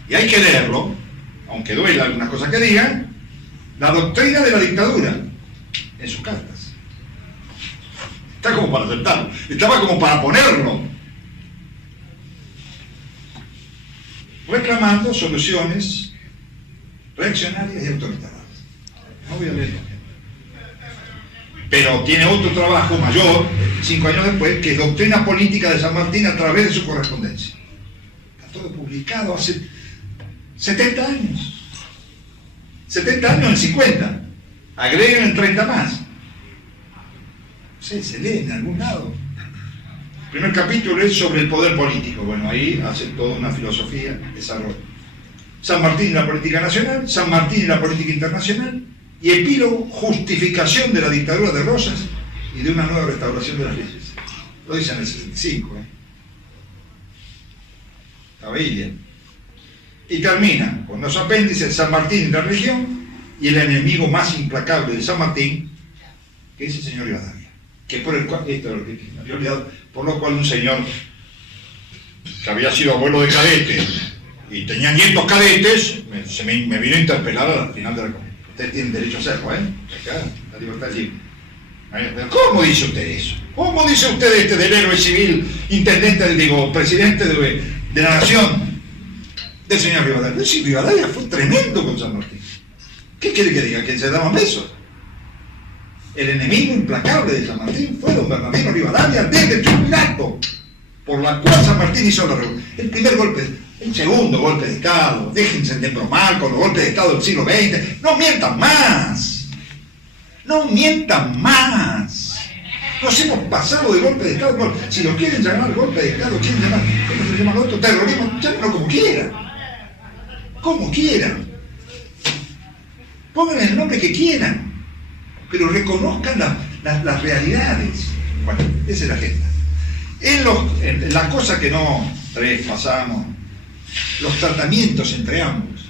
y hay que leerlo, aunque duela algunas cosas que digan, la doctrina de la dictadura, en sus cartas. Está como para aceptarlo, estaba como para ponerlo, reclamando soluciones reaccionarias y autoritarias. No voy a leerlo. Pero tiene otro trabajo mayor, 5 años después, que es Doctrina Política de San Martín a través de su correspondencia. Está todo publicado hace 70 años. 70 años en 50. Agreguen en 30 más. No sé, se lee en algún lado. El primer capítulo es sobre el poder político. Bueno, ahí hace toda una filosofía, desarrollo. San Martín y la política nacional, San Martín y la política internacional, y epílogo, justificación de la dictadura de Rosas y de una nueva restauración de las leyes. Lo dice en el 65, La Biblia. Y termina con los apéndices San Martín y la religión, y el enemigo más implacable de San Martín, que es el señor Rivadavia. Que por el cual, esto es lo que me había olvidado, por lo cual un señor que había sido abuelo de cadete y tenía nietos cadetes, me vino a interpelar al final de la comida. Ustedes tienen derecho a hacerlo, acá, la libertad libre. ¿Cómo dice usted eso? ¿Cómo dice usted del héroe civil, presidente de la nación, del señor Rivadavia? Sí, Rivadavia fue tremendo con San Martín. ¿Qué quiere que diga? ¿Que se daban besos? El enemigo implacable de San Martín fue don Bernardino Rivadavia desde el triunvirato, por la cual San Martín hizo la revolución. El primer golpe, el segundo golpe de Estado. Déjense de bromar con los golpes de Estado del siglo XX. No mientan más. No mientan más. Nos hemos pasado de golpe de Estado. Si lo quieren llamar golpe de Estado, quieren llamar, ¿cómo se llama lo otro? Terrorismo, llámenlo como quieran. Como quieran. Pónganle el nombre que quieran. Pero reconozcan las realidades. Bueno, esa es la agenda. En la cosa que no pasamos, los tratamientos entre ambos,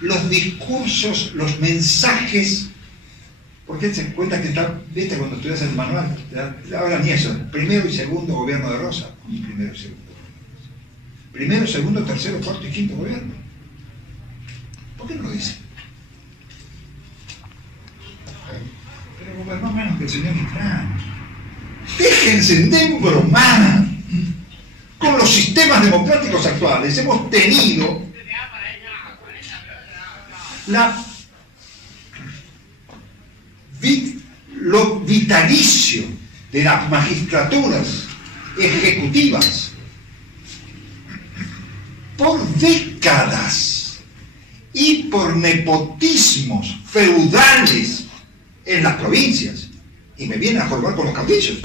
los discursos, los mensajes, porque se cuenta que está, viste cuando estudias el manual, ahora ni eso, primero y segundo gobierno de Rosa, primero y segundo gobierno de Rosa. Primero, segundo, tercero, cuarto y quinto gobierno. ¿Por qué no lo dicen? Pero gobernó menos que el señor Infran. Déjense de embromar con los sistemas democráticos actuales. Hemos tenido lo vitalicio de las magistraturas ejecutivas por décadas y por nepotismos feudales en las provincias, y me vienen a jorobar con los caudillos.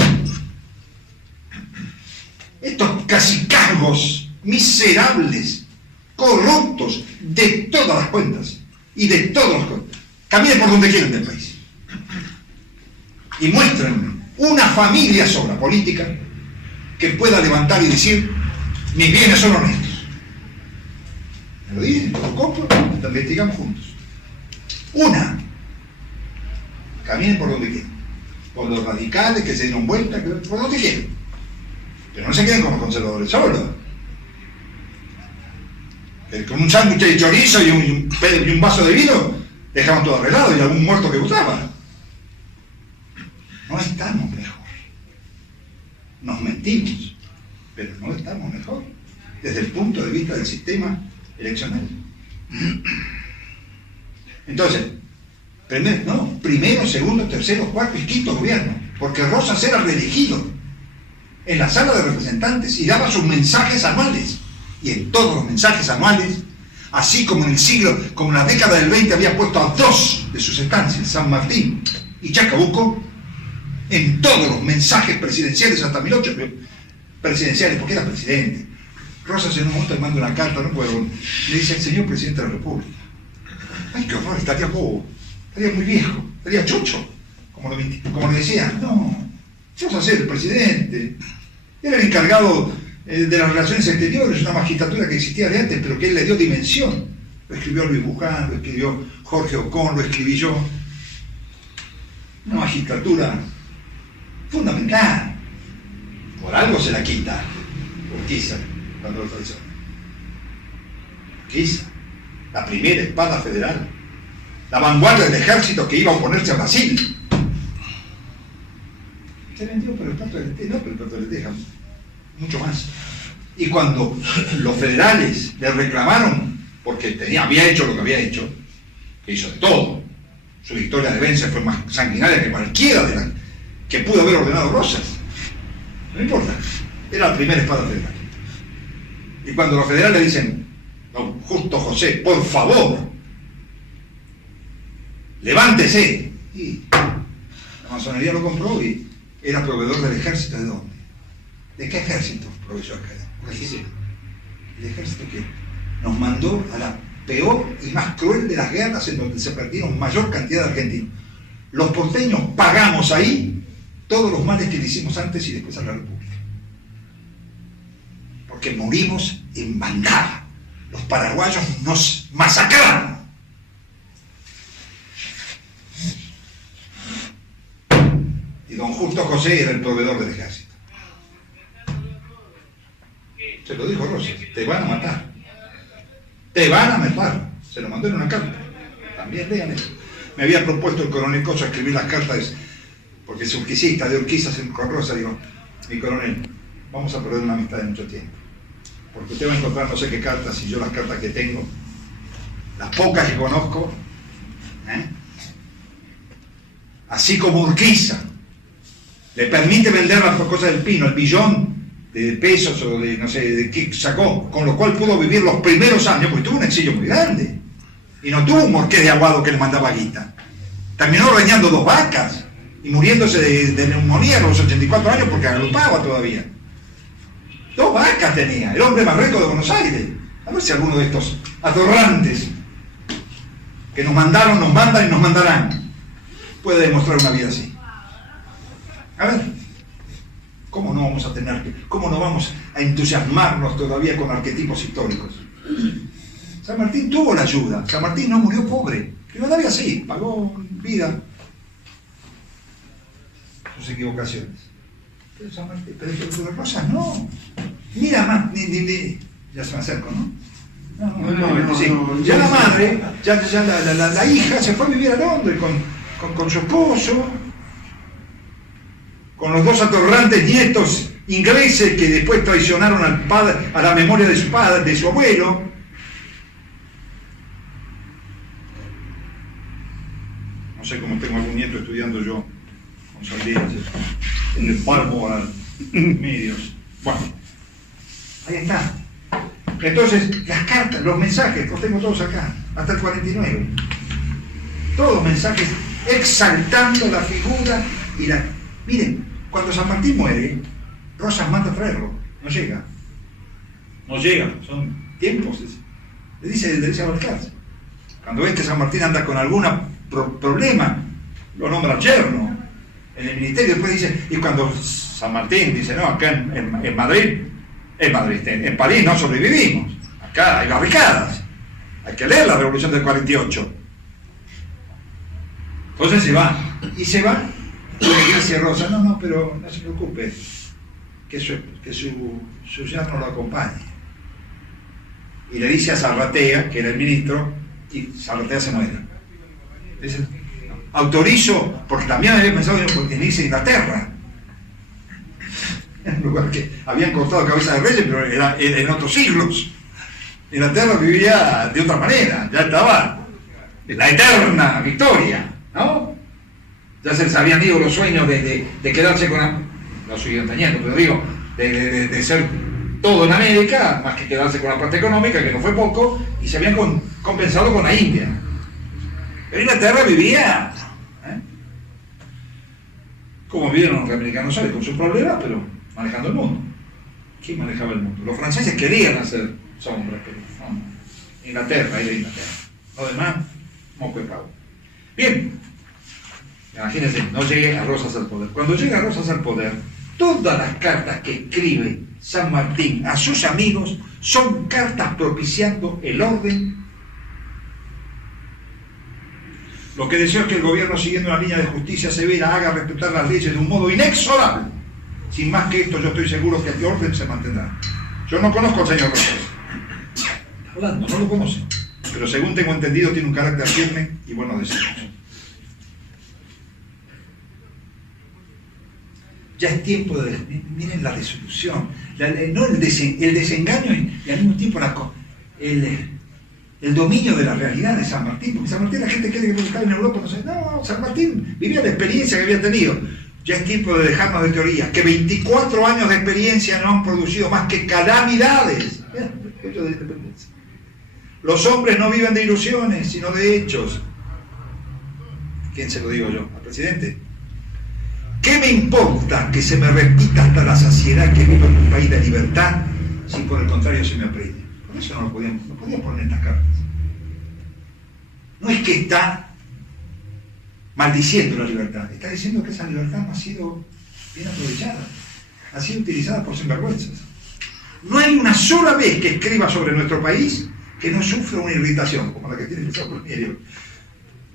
Estos cacicazgos miserables, corruptos de todas las cuentas y de todos los... Caminen por donde quieran del país y muestren una familia sobra política que pueda levantar y decir: mis bienes son honestos. Me lo dicen, lo compro, lo investigamos juntos. Una. Caminen por donde quieran, por los radicales que se dieron vuelta, por donde quieran, pero no se queden como conservadores solos. Con un sándwich de chorizo y un vaso de vino dejamos todo arreglado y algún muerto que gustaba. No estamos mejor. Nos mentimos, pero no estamos mejor desde el punto de vista del sistema eleccional. Entonces, primero, segundo, tercero, cuarto y quinto gobierno, porque Rosas era reelegido en la sala de representantes y daba sus mensajes anuales, y en todos los mensajes anuales, así como en como en la década del 20 había puesto a dos de sus estancias, San Martín y Chacabuco, en todos los mensajes presidenciales hasta 2008, presidenciales, porque era presidente. Rosas en un momento le manda una carta, no puedo, le dice al señor presidente de la República: ay, qué horror, estaría bobo, estaría muy viejo, estaría chocho, como le decía. No, vamos a ser el presidente. Era el encargado de las relaciones exteriores, una magistratura que existía de antes, pero que él le dio dimensión. Lo escribió Luis Buján, lo escribió Jorge Ocón, lo escribí yo. Una magistratura fundamental. Por algo se la quita Urquiza cuando lo traiciona. Urquiza, la primera espada federal, la vanguardia del ejército que iba a oponerse a Brasil. Se vendió por el plato de lentejas, no por el plato de lentejas, mucho más. Y cuando los federales le reclamaron, porque había hecho lo que había hecho, que hizo de todo, su victoria de Vence fue más sanguinaria que cualquiera de las que pudo haber ordenado Rosas. No importa, era la primera espada federal. Y cuando los federales dicen: no, Justo José, por favor, levántese. Y la masonería lo compró y era proveedor del ejército. ¿De dónde? ¿De qué ejército, profesor? El ejército que nos mandó a la peor y más cruel de las guerras en donde se perdieron mayor cantidad de argentinos. Los porteños pagamos ahí todos los males que le hicimos antes y después a la República. Porque morimos en bandada. Los paraguayos nos masacraron. Y don Justo José era el proveedor del ejército. Se lo dijo Rosas, te van a matar. Te van a matar. Se lo mandó en una carta. También lean eso. Me había propuesto el coronel Coso escribir las cartas, porque es urquicista, de Urquiza con Rosa, digo, mi coronel, vamos a perder una amistad de mucho tiempo. Porque usted va a encontrar no sé qué cartas, y yo las cartas que tengo, las pocas que conozco, así como Urquiza le permite vender las cosas del Pino, el billón de pesos o de no sé de qué sacó, con lo cual pudo vivir los primeros años, porque tuvo un exilio muy grande y no tuvo un Morqués de Aguado que le mandaba guita. Terminó reñando 2 vacas y muriéndose de neumonía a los 84 años porque agrupaba todavía. 2 vacas tenía, el hombre más rico de Buenos Aires. A ver si alguno de estos atorrantes que nos mandaron, nos mandan y nos mandarán puede demostrar una vida así. A ver, ¿cómo no vamos a cómo no vamos a entusiasmarnos todavía con arquetipos históricos? San Martín tuvo la ayuda, San Martín no murió pobre, Rivadavia sí, pagó vida sus equivocaciones. Pero San Martín, pero Rosas no. Mira más, ya se me acerco, ¿no? No, ya la madre, la hija se fue a vivir a Londres con su esposo, con los 2 atorrantes nietos ingleses que después traicionaron al padre, a la memoria de su padre, de su abuelo. No sé cómo tengo algún nieto estudiando yo con Saldías en el Palmo a medios. Bueno, ahí está. Entonces, las cartas, los mensajes, los tengo todos acá, hasta el 49. Todos mensajes exaltando la figura y la... Miren, cuando San Martín muere, Rosas manda a traerlo, no llega. No llega, son tiempos. Le dice a Balcarce. Cuando ves que San Martín anda con algún problema, lo nombra yerno en el ministerio, después dice, y cuando San Martín dice, no, acá en Madrid, en París no sobrevivimos, acá hay barricadas, hay que leer la Revolución del 48. Entonces se va, y le dice Rosa, no, pero no se preocupe, que su yerno lo acompañe. Y le dice a Zarratea, que era el ministro, y Zarratea se muere. Dice, no, autorizo, porque también había pensado en irse a Inglaterra, en un lugar que habían cortado cabeza de reyes, pero era en otros siglos. Inglaterra vivía de otra manera, ya estaba la eterna victoria, ¿no? Ya se les habían ido los sueños de quedarse con no siguieron teniendo, pero digo, de ser todo en América, más que quedarse con la parte económica, que no fue poco, y se habían compensado con la India. Pero Inglaterra vivía, como vivieron los americanos, ¿sabes? Con sus problemas, pero manejando el mundo. ¿Quién manejaba el mundo? Los franceses querían hacer sombra, pero no. Inglaterra, ahí de Inglaterra. Lo demás, moco de pavo. Bien, imagínense, no llegue a Rosas al poder. Cuando llega a Rosas al poder, todas las cartas que escribe San Martín a sus amigos son cartas propiciando el orden. Lo que deseo es que el gobierno, siguiendo una línea de justicia severa, haga respetar las leyes de un modo inexorable. Sin más que esto, yo estoy seguro que el orden se mantendrá. Yo no conozco al señor Rosas. Hablando, no lo conoce. Pero según tengo entendido, tiene un carácter firme y bueno deseos. Ya es tiempo de... Miren la resolución, no el desengaño y al mismo tiempo el dominio de la realidad de San Martín, porque San Martín la gente cree que puede estar en Europa, no, San Martín vivía la experiencia que había tenido. Ya es tiempo de dejarnos de teorías, que 24 años de experiencia no han producido más que calamidades. Los hombres no viven de ilusiones, sino de hechos. ¿A quién se lo digo yo? ¿Al presidente? ¿Qué me importa que se me repita hasta la saciedad que vivo en un país de libertad si por el contrario se me aprende? Por eso no podía poner estas cartas. No es que está maldiciendo la libertad, está diciendo que esa libertad no ha sido bien aprovechada, ha sido utilizada por sinvergüenzas. No hay una sola vez que escriba sobre nuestro país que no sufra una irritación, como la que tiene el Pablo Mirio.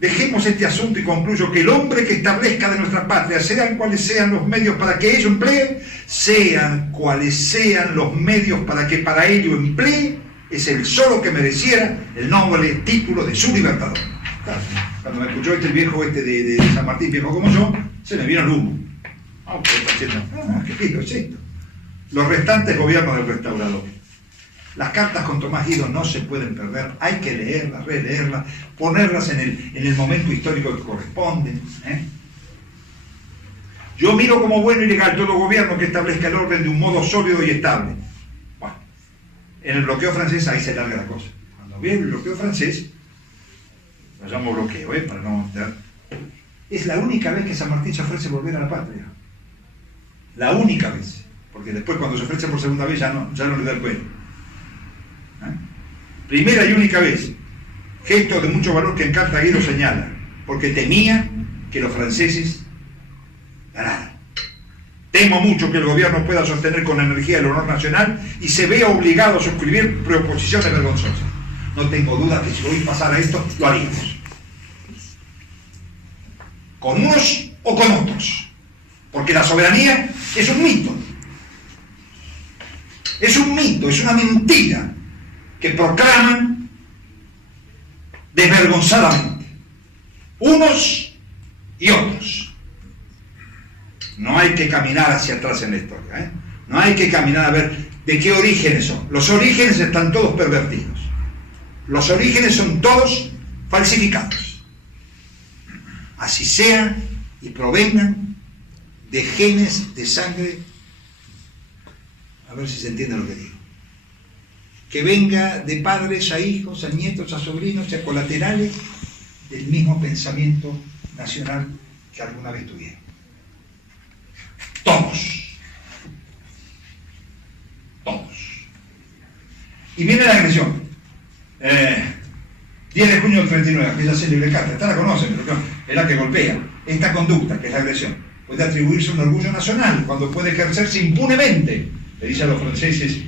Dejemos este asunto y concluyo que el hombre que establezca de nuestra patria, sean cuales sean los medios para que ello emplee, sean cuales sean los medios para que para ello emplee, es el solo que mereciera el noble título de su libertador. Claro, cuando me escuchó el viejo de San Martín, viejo como yo, se me vino el humo. ¿Qué está haciendo? ¿Qué pido es esto? Los restantes gobiernos del restaurador. Las cartas con Tomás Guido no se pueden perder, hay que leerlas, releerlas, ponerlas en el momento histórico que corresponde. Yo miro como bueno y legal todo gobierno que establezca el orden de un modo sólido y estable. Bueno, en el bloqueo francés ahí se larga la cosa. Cuando viene el bloqueo francés, lo llamo bloqueo, para no mostrar, es la única vez que San Martín se ofrece volver a la patria. La única vez. Porque después cuando se ofrece por segunda vez ya no le da el cuento. Primera y única vez, gesto de mucho valor que en carta Guido señala, porque temía que los franceses ganaran. Temo mucho que el gobierno pueda sostener con energía el honor nacional y se vea obligado a suscribir preoposiciones vergonzosas. No tengo duda que si hoy pasara esto, lo haríamos. Con unos o con otros. Porque la soberanía es un mito. Es un mito, es una mentira que proclaman desvergonzadamente unos y otros. No hay que caminar hacia atrás en la historia, no hay que caminar a ver de qué orígenes son. Los orígenes están todos pervertidos, los orígenes son todos falsificados, así sean y provengan de genes de sangre, a ver si se entiende lo que digo, que venga de padres a hijos, a nietos, a sobrinos y a colaterales del mismo pensamiento nacional que alguna vez tuvieron. Todos. Y viene la agresión. 10 de junio del 39, aquella célebre carta, esta la conocen, pero es la que golpea. Esta conducta, que es la agresión, puede atribuirse un orgullo nacional cuando puede ejercerse impunemente, le dice a los franceses,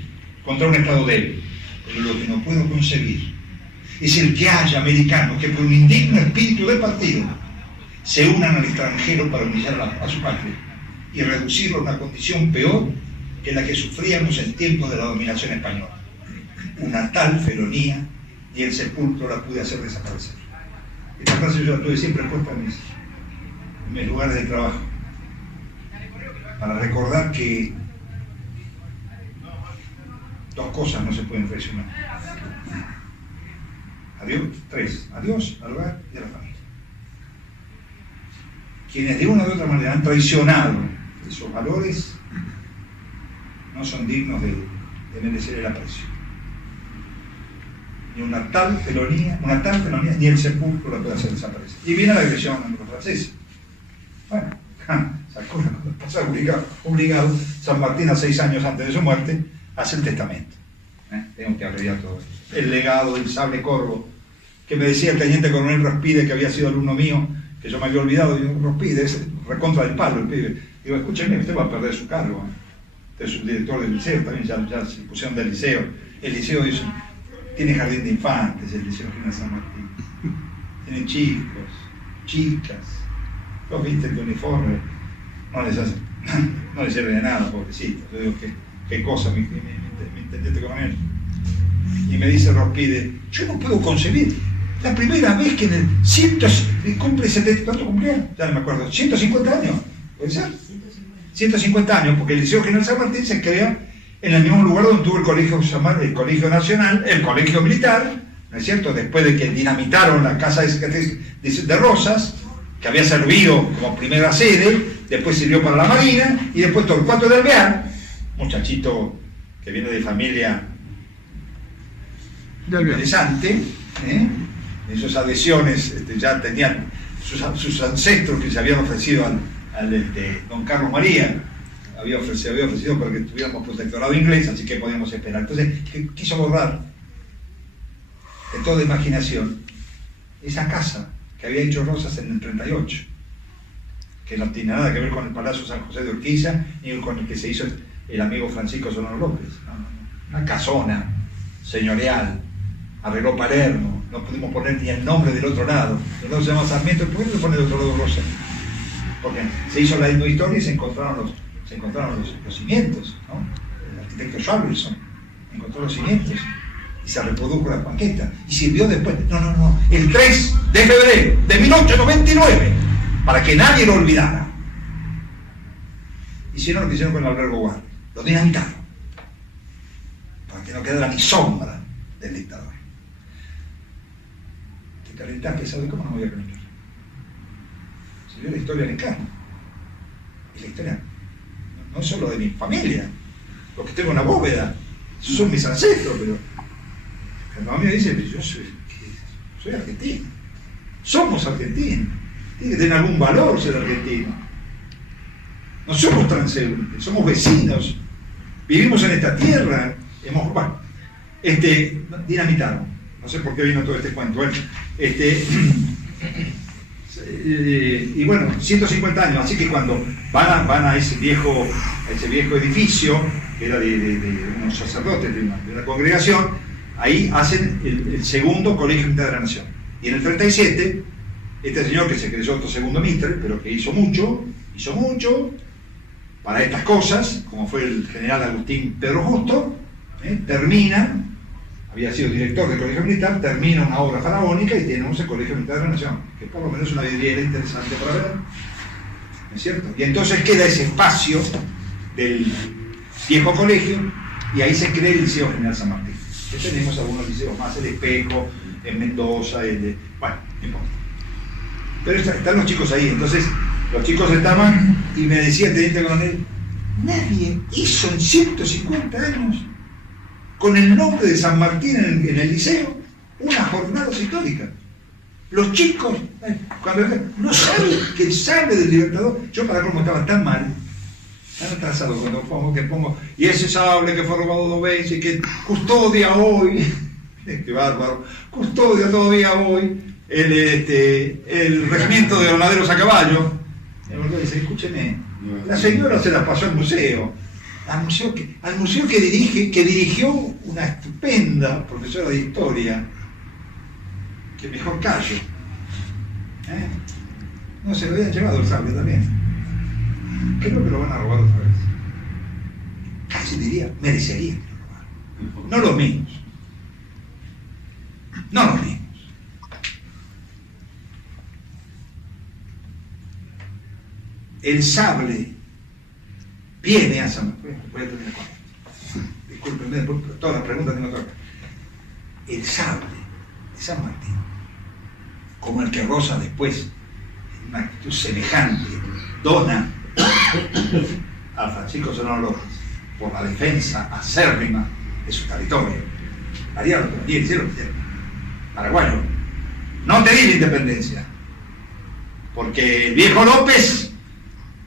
contra un Estado débil. Pero lo que no puedo concebir es el que haya americanos que por un indigno espíritu de partido se unan al extranjero para humillar a su patria y reducirlo a una condición peor que la que sufríamos en tiempos de la dominación española. Una tal felonía ni el sepulcro la pude hacer desaparecer. Esta frase yo la tuve siempre puesta en mis lugares de trabajo para recordar que dos cosas no se pueden traicionar. Tres. A Dios, al hogar y a la familia. Quienes de una u otra manera han traicionado esos valores no son dignos de merecer el aprecio. Ni una tal felonía, ni el sepulcro la puede hacer desaparecer. Y viene la agresión a los franceses. Bueno, ¿se acuerdan? Cuando pasa obligado, San Martín a 6 años antes de su muerte, hace el testamento. Tengo que abreviar todo esto. El legado del sable corvo, que me decía el teniente coronel Rospide, que había sido alumno mío, que yo me había olvidado. Digo, Rospide, es recontra del palo el pibe. Digo, escúcheme, usted va a perder su cargo. Usted es subdirector del liceo, también ya se pusieron del liceo. El liceo tiene jardín de infantes, el liceo General San Martín. Tiene chicos, chicas. Los visten de uniforme, no les sirve de nada, pobrecito. Yo digo, qué cosa, mi teniente coronel. Y me dice Rospide, yo no puedo concebir, la primera vez que en el cumple 70, ¿cuánto cumplía? Ya no me acuerdo, 150 años, ¿puede ser? 150 años, porque el Liceo General San Martín se crea en el mismo lugar donde tuvo el Colegio Nacional, el Colegio Militar, ¿no es cierto? Después de que dinamitaron la casa de Rosas, que había servido como primera sede, después sirvió para la Marina, y después Torcuato de Alvear, muchachito que viene de familia interesante, esos adhesiones ya tenían sus ancestros que se habían ofrecido don Carlos María, había ofrecido para que tuviéramos protectorado inglés, así que podíamos esperar. Entonces, quiso borrar de toda imaginación esa casa que había hecho Rosas en el 38, que no tiene nada que ver con el Palacio San José de Urquiza, ni con el que se hizo el amigo Francisco Solano López. Una casona señorial, arregló Palermo, no pudimos poner ni el nombre del otro lado. El otro se llama Sarmiento, ¿por qué no se pone del otro lado Rosa? Porque se hizo la historia y se encontraron los cimientos, ¿no? El arquitecto Schwarberson encontró los cimientos y se reprodujo la banqueta y sirvió después, el 3 de febrero de 1899, para que nadie lo olvidara. Hicieron lo que hicieron con el albergue Guardia, lo dinamitaron, para que no quedara ni sombra del dictador. Te calentás pesado, ¿y cómo no me voy a calentar? Si yo la historia le carne, y la historia no es solo de mi familia, los que tengo en la bóveda, esos son mis ancestros, pero cuando a mí me dicen, yo soy argentino, somos argentinos, tiene que tener algún valor ser argentino. No somos transeúntes, somos vecinos, vivimos en esta tierra, dinamitaron, no sé por qué vino todo este cuento, y bueno, 150 años, así que cuando van a ese viejo edificio, que era de unos sacerdotes de una congregación, ahí hacen el segundo Colegio Militar de la Nación. Y en el 37, este señor que se creyó otro segundo Mitre, pero que hizo mucho para estas cosas, como fue el general Agustín Pedro Justo, termina, había sido director del Colegio Militar, termina una obra faraónica y tenemos el Colegio Militar de la Nación, que por lo menos es una vidriera interesante para ver, ¿no es cierto? Y entonces queda ese espacio del viejo colegio y ahí se crea el Liceo General San Martín. Que tenemos algunos liceos más, el Espejo, en Mendoza, bueno, no importa. Pero están los chicos ahí, entonces los chicos estaban y me decía el teniente coronel, nadie hizo en 150 años con el nombre de San Martín en el liceo una jornada histórica. Los chicos, cuando no saben que el sable del Libertador, yo para cómo estaba tan mal, tan atrasado cuando pongo, y ese sable que fue robado 2 veces, y que custodia hoy, qué bárbaro, custodia todavía hoy el regimiento de granaderos a caballo. El gobernador dice, escúcheme, la señora se la pasó al museo que dirigió una estupenda profesora de historia, que mejor callo. No, se lo habían llevado el sable también. Creo que lo van a robar otra vez. Casi diría, merecería que lo robaran. No los mismos. No los mismos. El sable viene a San Martín. Voy a terminar con esto. Discúlpenme, todas las preguntas tengo todas. El sable de San Martín, como el que Rosa después, en una actitud semejante, dona a Francisco Solano López por la defensa acérrima de su territorio. Haría lo que no quiere, hicieron paraguayo. No te di la independencia, porque el viejo López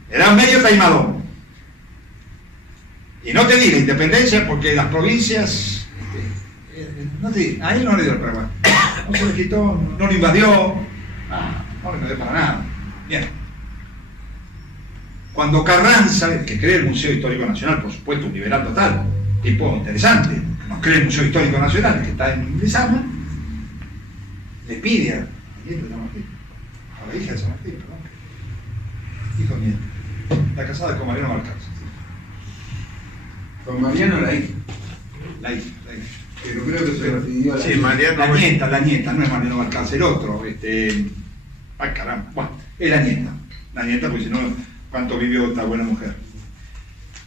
era medio taimadón. Y no te di la independencia porque las provincias, a él no le dio el Paraguay. No se le quitó, no lo invadió, no le invadió para nada. Bien. Cuando Carranza, el que cree el Museo Histórico Nacional, por supuesto, un liberal total, tipo interesante, que nos cree el Museo Histórico Nacional, que está en Lizama, le pide a nieto de San Martín, a la hija de San Martín, perdón, hijo nieto, la casada con Mariano Balcarce. ¿Con Mariano la hija? La hija. Pero creo que se refirió a la sí, Mariano, la nieta, no es Mariano Balcarce, el otro, ay caramba, bueno, es la nieta, porque si no, ¿cuánto vivió esta buena mujer?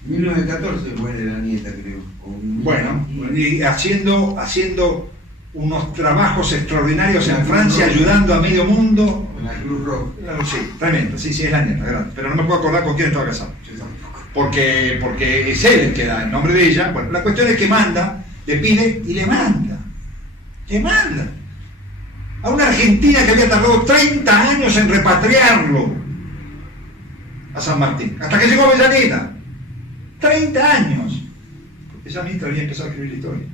1914 muere la nieta, creo. Bueno, y haciendo unos trabajos extraordinarios en Francia, ayudando a medio mundo. Con la Cruz Roja. Sí, tremendo, sí, es la nieta, grande. Pero no me puedo acordar con quién estaba casado. Porque es él el que da el nombre de ella. Bueno, la cuestión es que manda, le pide y le manda. A una Argentina que había tardado 30 años en repatriarlo. a San Martín, hasta que llegó Avellaneda. 30 años. Porque ya Mitre había empezado a escribir la historia.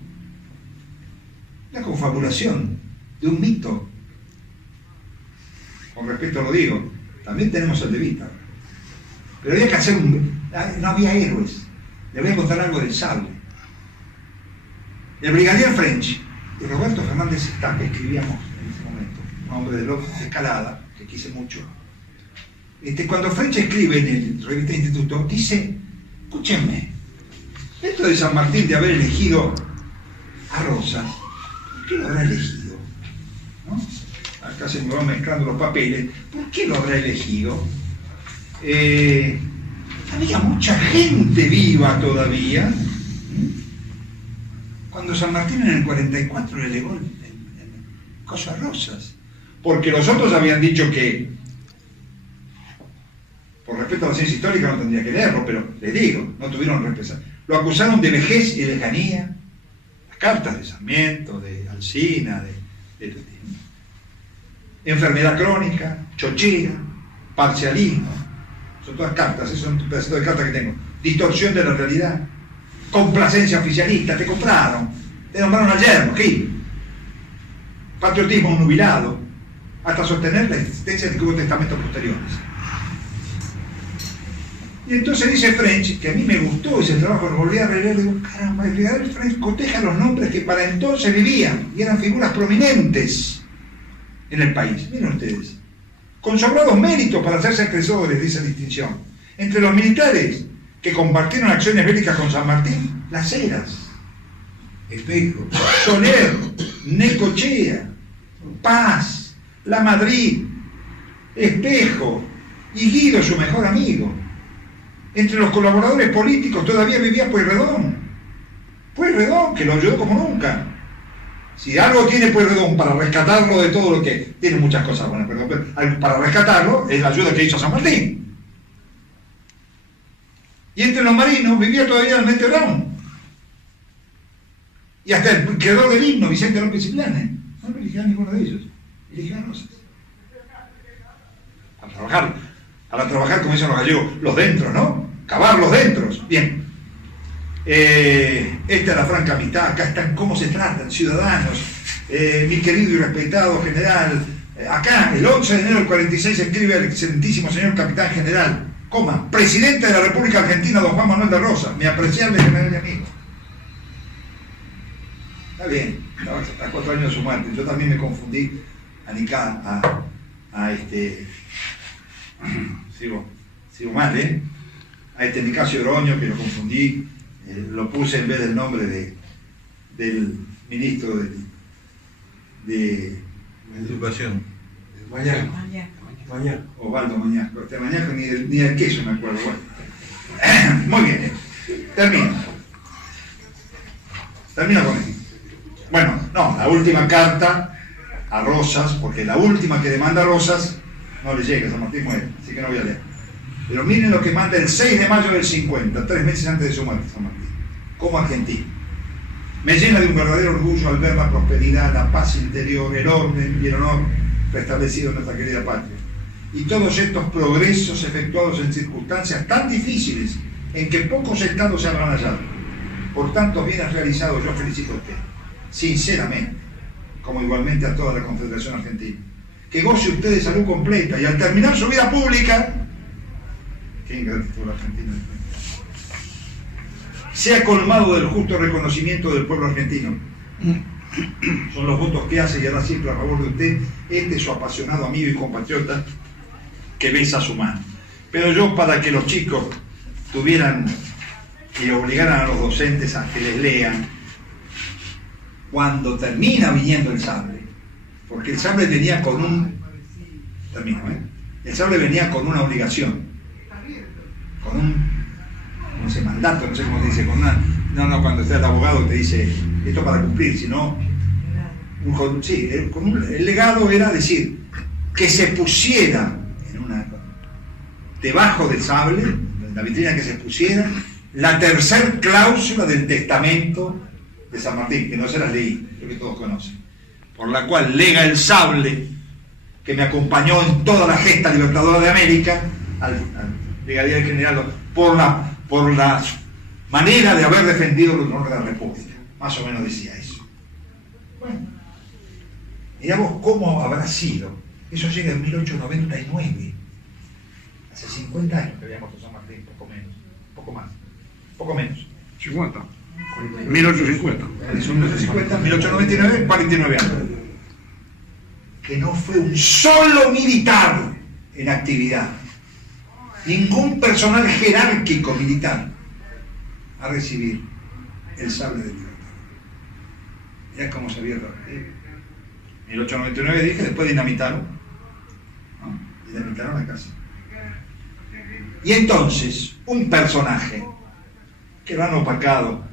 La confabulación de un mito. Con respeto lo digo, también tenemos el de Vita. Pero había que hacer no había héroes. Le voy a contar algo del sable. El brigadier French y Roberto Fernández Estape escribíamos en ese momento, un hombre de escalada, que quise mucho. Cuando French escribe en el Revista Instituto, dice, escúchenme, esto de San Martín de haber elegido a Rosas, ¿por qué lo habrá elegido? ¿No? Acá se me van mezclando los papeles. ¿Por qué lo habrá elegido? Había mucha gente viva todavía. Cuando San Martín en el 44 le legó el coso a Rosas. Porque los otros habían dicho que, por respeto a la ciencia histórica no tendría que leerlo, pero les digo, no tuvieron respeto. Lo acusaron de vejez y lejanía. Las cartas de Sarmiento, de Alsina, de enfermedad crónica, chochera, parcialismo. Son todas cartas, esos son un pedacito de cartas que tengo. Distorsión de la realidad. Complacencia oficialista, te compraron. Te nombraron ayer, ¿qué? Patriotismo nubilado. Hasta sostener la existencia de que hubo testamentos posteriores. Y entonces dice French, que a mí me gustó ese trabajo, lo volví a releer, digo, caramba, el brigadier French coteja los nombres que para entonces vivían y eran figuras prominentes en el país. Miren ustedes, con sobrados méritos para hacerse acreedores de esa distinción. Entre los militares que compartieron acciones bélicas con San Martín, Las Heras, Espejo, Soler, Necochea, Paz, La Madrid, Espejo y Guido, su mejor amigo. Entre los colaboradores políticos todavía vivía Pueyrredón. Pueyrredón, que lo ayudó como nunca. Si algo tiene Pueyrredón para rescatarlo de todo lo que... Tiene muchas cosas buenas, pero para rescatarlo es la ayuda que hizo San Martín. Y entre los marinos vivía todavía Almirante Brown. Y hasta el creador del himno, Vicente López y Planes. No lo eligió a ninguno de ellos. Eligió a Rosas. Para trabajar, como dicen los gallegos, los dentros, ¿no? Cavar los dentros. Bien. Esta es la franca amistad. Acá están cómo se tratan, ciudadanos. Mi querido y respetado general. Acá, el 11 de enero del 46, escribe al excelentísimo señor capitán general, presidente de la República Argentina, don Juan Manuel de Rosas, mi apreciable general y amigo. Está bien, a 4 años de su muerte. Yo también me confundí sigo mal, a Nicasio Oroño, que lo confundí, lo puse en vez del nombre del ministro de Educación. Mañana. Osvaldo Mañasco. Este Mañasco ni del queso me acuerdo. Bueno. Muy bien, termino con esto. Bueno, no, la última carta a Rosas, porque la última que demanda a Rosas no le llega, San Martín muere, así que no voy a leer. Pero miren lo que manda el 6 de mayo del 50, 3 meses antes de su muerte, San Martín, como argentino. Me llena de un verdadero orgullo al ver la prosperidad, la paz interior, el orden y el honor restablecido en nuestra querida patria. Y todos estos progresos efectuados en circunstancias tan difíciles en que pocos estados se habrán hallado. Por tanto, bienes realizados, yo felicito a usted, sinceramente, como igualmente a toda la Confederación Argentina. Que goce usted de salud completa y al terminar su vida pública, qué ingratitud la Argentina, sea colmado del justo reconocimiento del pueblo argentino. Son los votos que hace y hará siempre a favor de usted, su apasionado amigo y compatriota, que besa su mano. Pero yo, para que los chicos tuvieran y obligaran a los docentes a que les lean, cuando termina viniendo el sable, porque el sable venía con el sable venía con una obligación, con no sé, mandato, no sé cómo se dice, cuando está el abogado te dice esto para cumplir, sino el legado era decir que se pusiera debajo del sable, en la vitrina, que se pusiera la tercer cláusula del testamento de San Martín, que no se las leí, creo que todos conocen, por la cual lega el sable que me acompañó en toda la gesta libertadora de América brigadier general, por la manera de haber defendido el honor de la República. Más o menos decía eso. Bueno, miramos cómo habrá sido. Eso llega en 1899. Hace 50 años que había muerto San Martín, poco menos, poco más, poco menos. 50. 1850. 1850, 1899, 49 años. Que no fue un solo militar en actividad, ningún personal jerárquico militar a recibir el sable del Libertador. Mirá cómo se había repartido. 1899 dije, después dinamitaron. ¿No? Dinamitaron la casa. Y entonces, un personaje que lo han opacado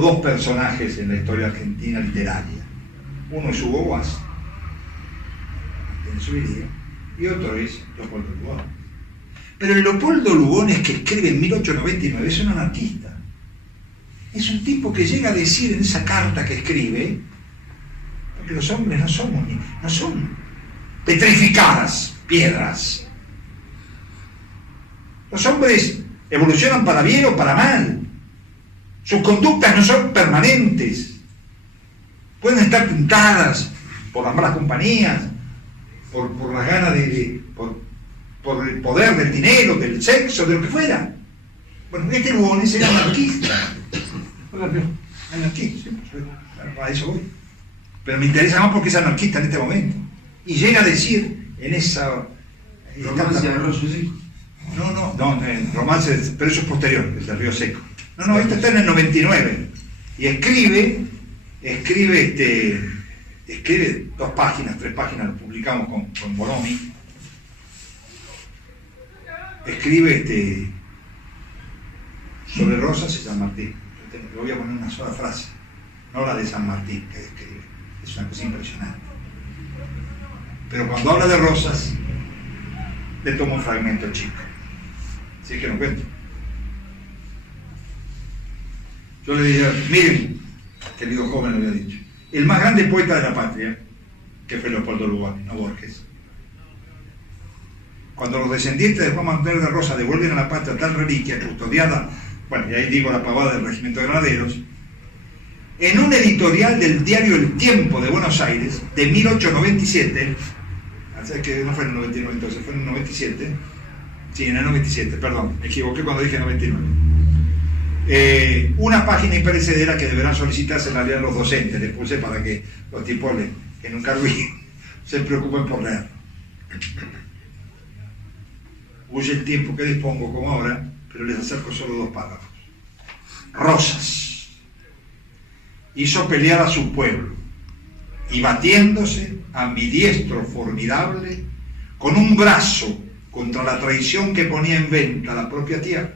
dos personajes en la historia argentina literaria. Uno es Hugo Guas, en su vida, y otro es Leopoldo Lugones. Pero el Leopoldo Lugones que escribe en 1899 es un anarquista. Es un tipo que llega a decir en esa carta que escribe, porque los hombres no son petrificadas piedras. Los hombres evolucionan para bien o para mal. Sus conductas no son permanentes. Pueden estar tentadas por las malas compañías, por las ganas por el poder del dinero, del sexo, de lo que fuera. Bueno, este Lugones era anarquista. Anarquista, sí, a eso voy. Pero me interesa más porque es anarquista en este momento. Y llega a decir en esa... Romance de Arroyo Seco. No, el romance, pero eso es posterior, es del Río Seco. No, esto está en el 99. Y escribe 2 páginas, 3 páginas, lo publicamos con Bonomi. Escribe sobre Rosas y San Martín. Le voy a poner una sola frase, no la de San Martín que describe. Es una cosa impresionante. Pero cuando habla de Rosas, le tomo un fragmento chico. Así que no cuento. Yo le dije, miren, querido joven, lo había dicho, el más grande poeta de la patria, que fue Leopoldo Lugones, no Borges. Cuando los descendientes de Juan Manuel de Rosas devuelven a la patria tal reliquia custodiada, bueno, y ahí digo la pavada del Regimiento de Granaderos, en un editorial del diario El Tiempo de Buenos Aires, de 1897, o sea que no fue en el 99 entonces, fue en el 97, sí, en el 97, perdón, me equivoqué cuando dije 99. Una página imperecedera que deberán solicitarse en realidad los docentes, les puse para que los tipos que nunca lo vi se preocupen por leer. Huye el tiempo que dispongo como ahora, pero les acerco solo 2 párrafos. Rosas hizo pelear a su pueblo y batiéndose ambidiestro formidable con un brazo contra la traición que ponía en venta la propia tierra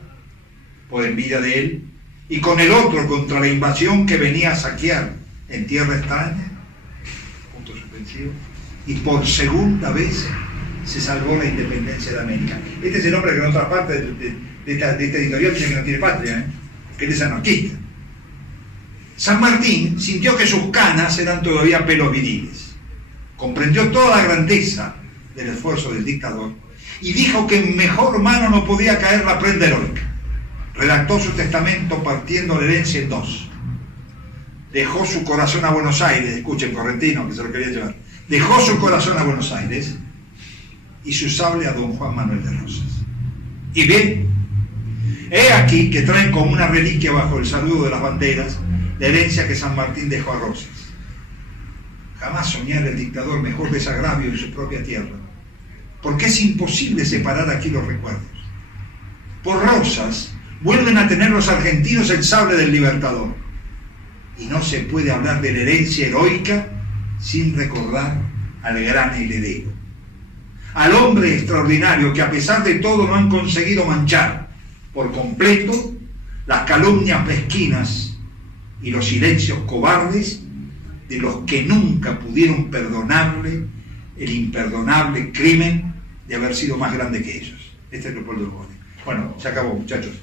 por envidia de él, y con el otro contra la invasión que venía a saquear en tierra extraña, punto suspensivo, y por segunda vez se salvó la independencia de América. Este es el hombre que en otra parte de esta editorial dice que no tiene patria, que él es anarquista. San Martín sintió que sus canas eran todavía pelos viriles, comprendió toda la grandeza del esfuerzo del dictador y dijo que en mejor mano no podía caer la prenda heroica. Redactó su testamento partiendo la herencia en 2. Dejó su corazón a Buenos Aires, escuchen Correntino que se lo quería llevar, dejó su corazón a Buenos Aires y su sable a don Juan Manuel de Rosas. Y bien, he aquí que traen como una reliquia bajo el saludo de las banderas la herencia que San Martín dejó a Rosas. Jamás soñara el dictador mejor desagravio en su propia tierra, porque es imposible separar aquí los recuerdos. Por Rosas vuelven a tener los argentinos el sable del Libertador, y no se puede hablar de la herencia heroica sin recordar al gran heredero, al hombre extraordinario que a pesar de todo no han conseguido manchar por completo las calumnias mezquinas y los silencios cobardes de los que nunca pudieron perdonarle el imperdonable crimen de haber sido más grande que ellos. Este es Leopoldo Lugones. Bueno, se acabó, muchachos.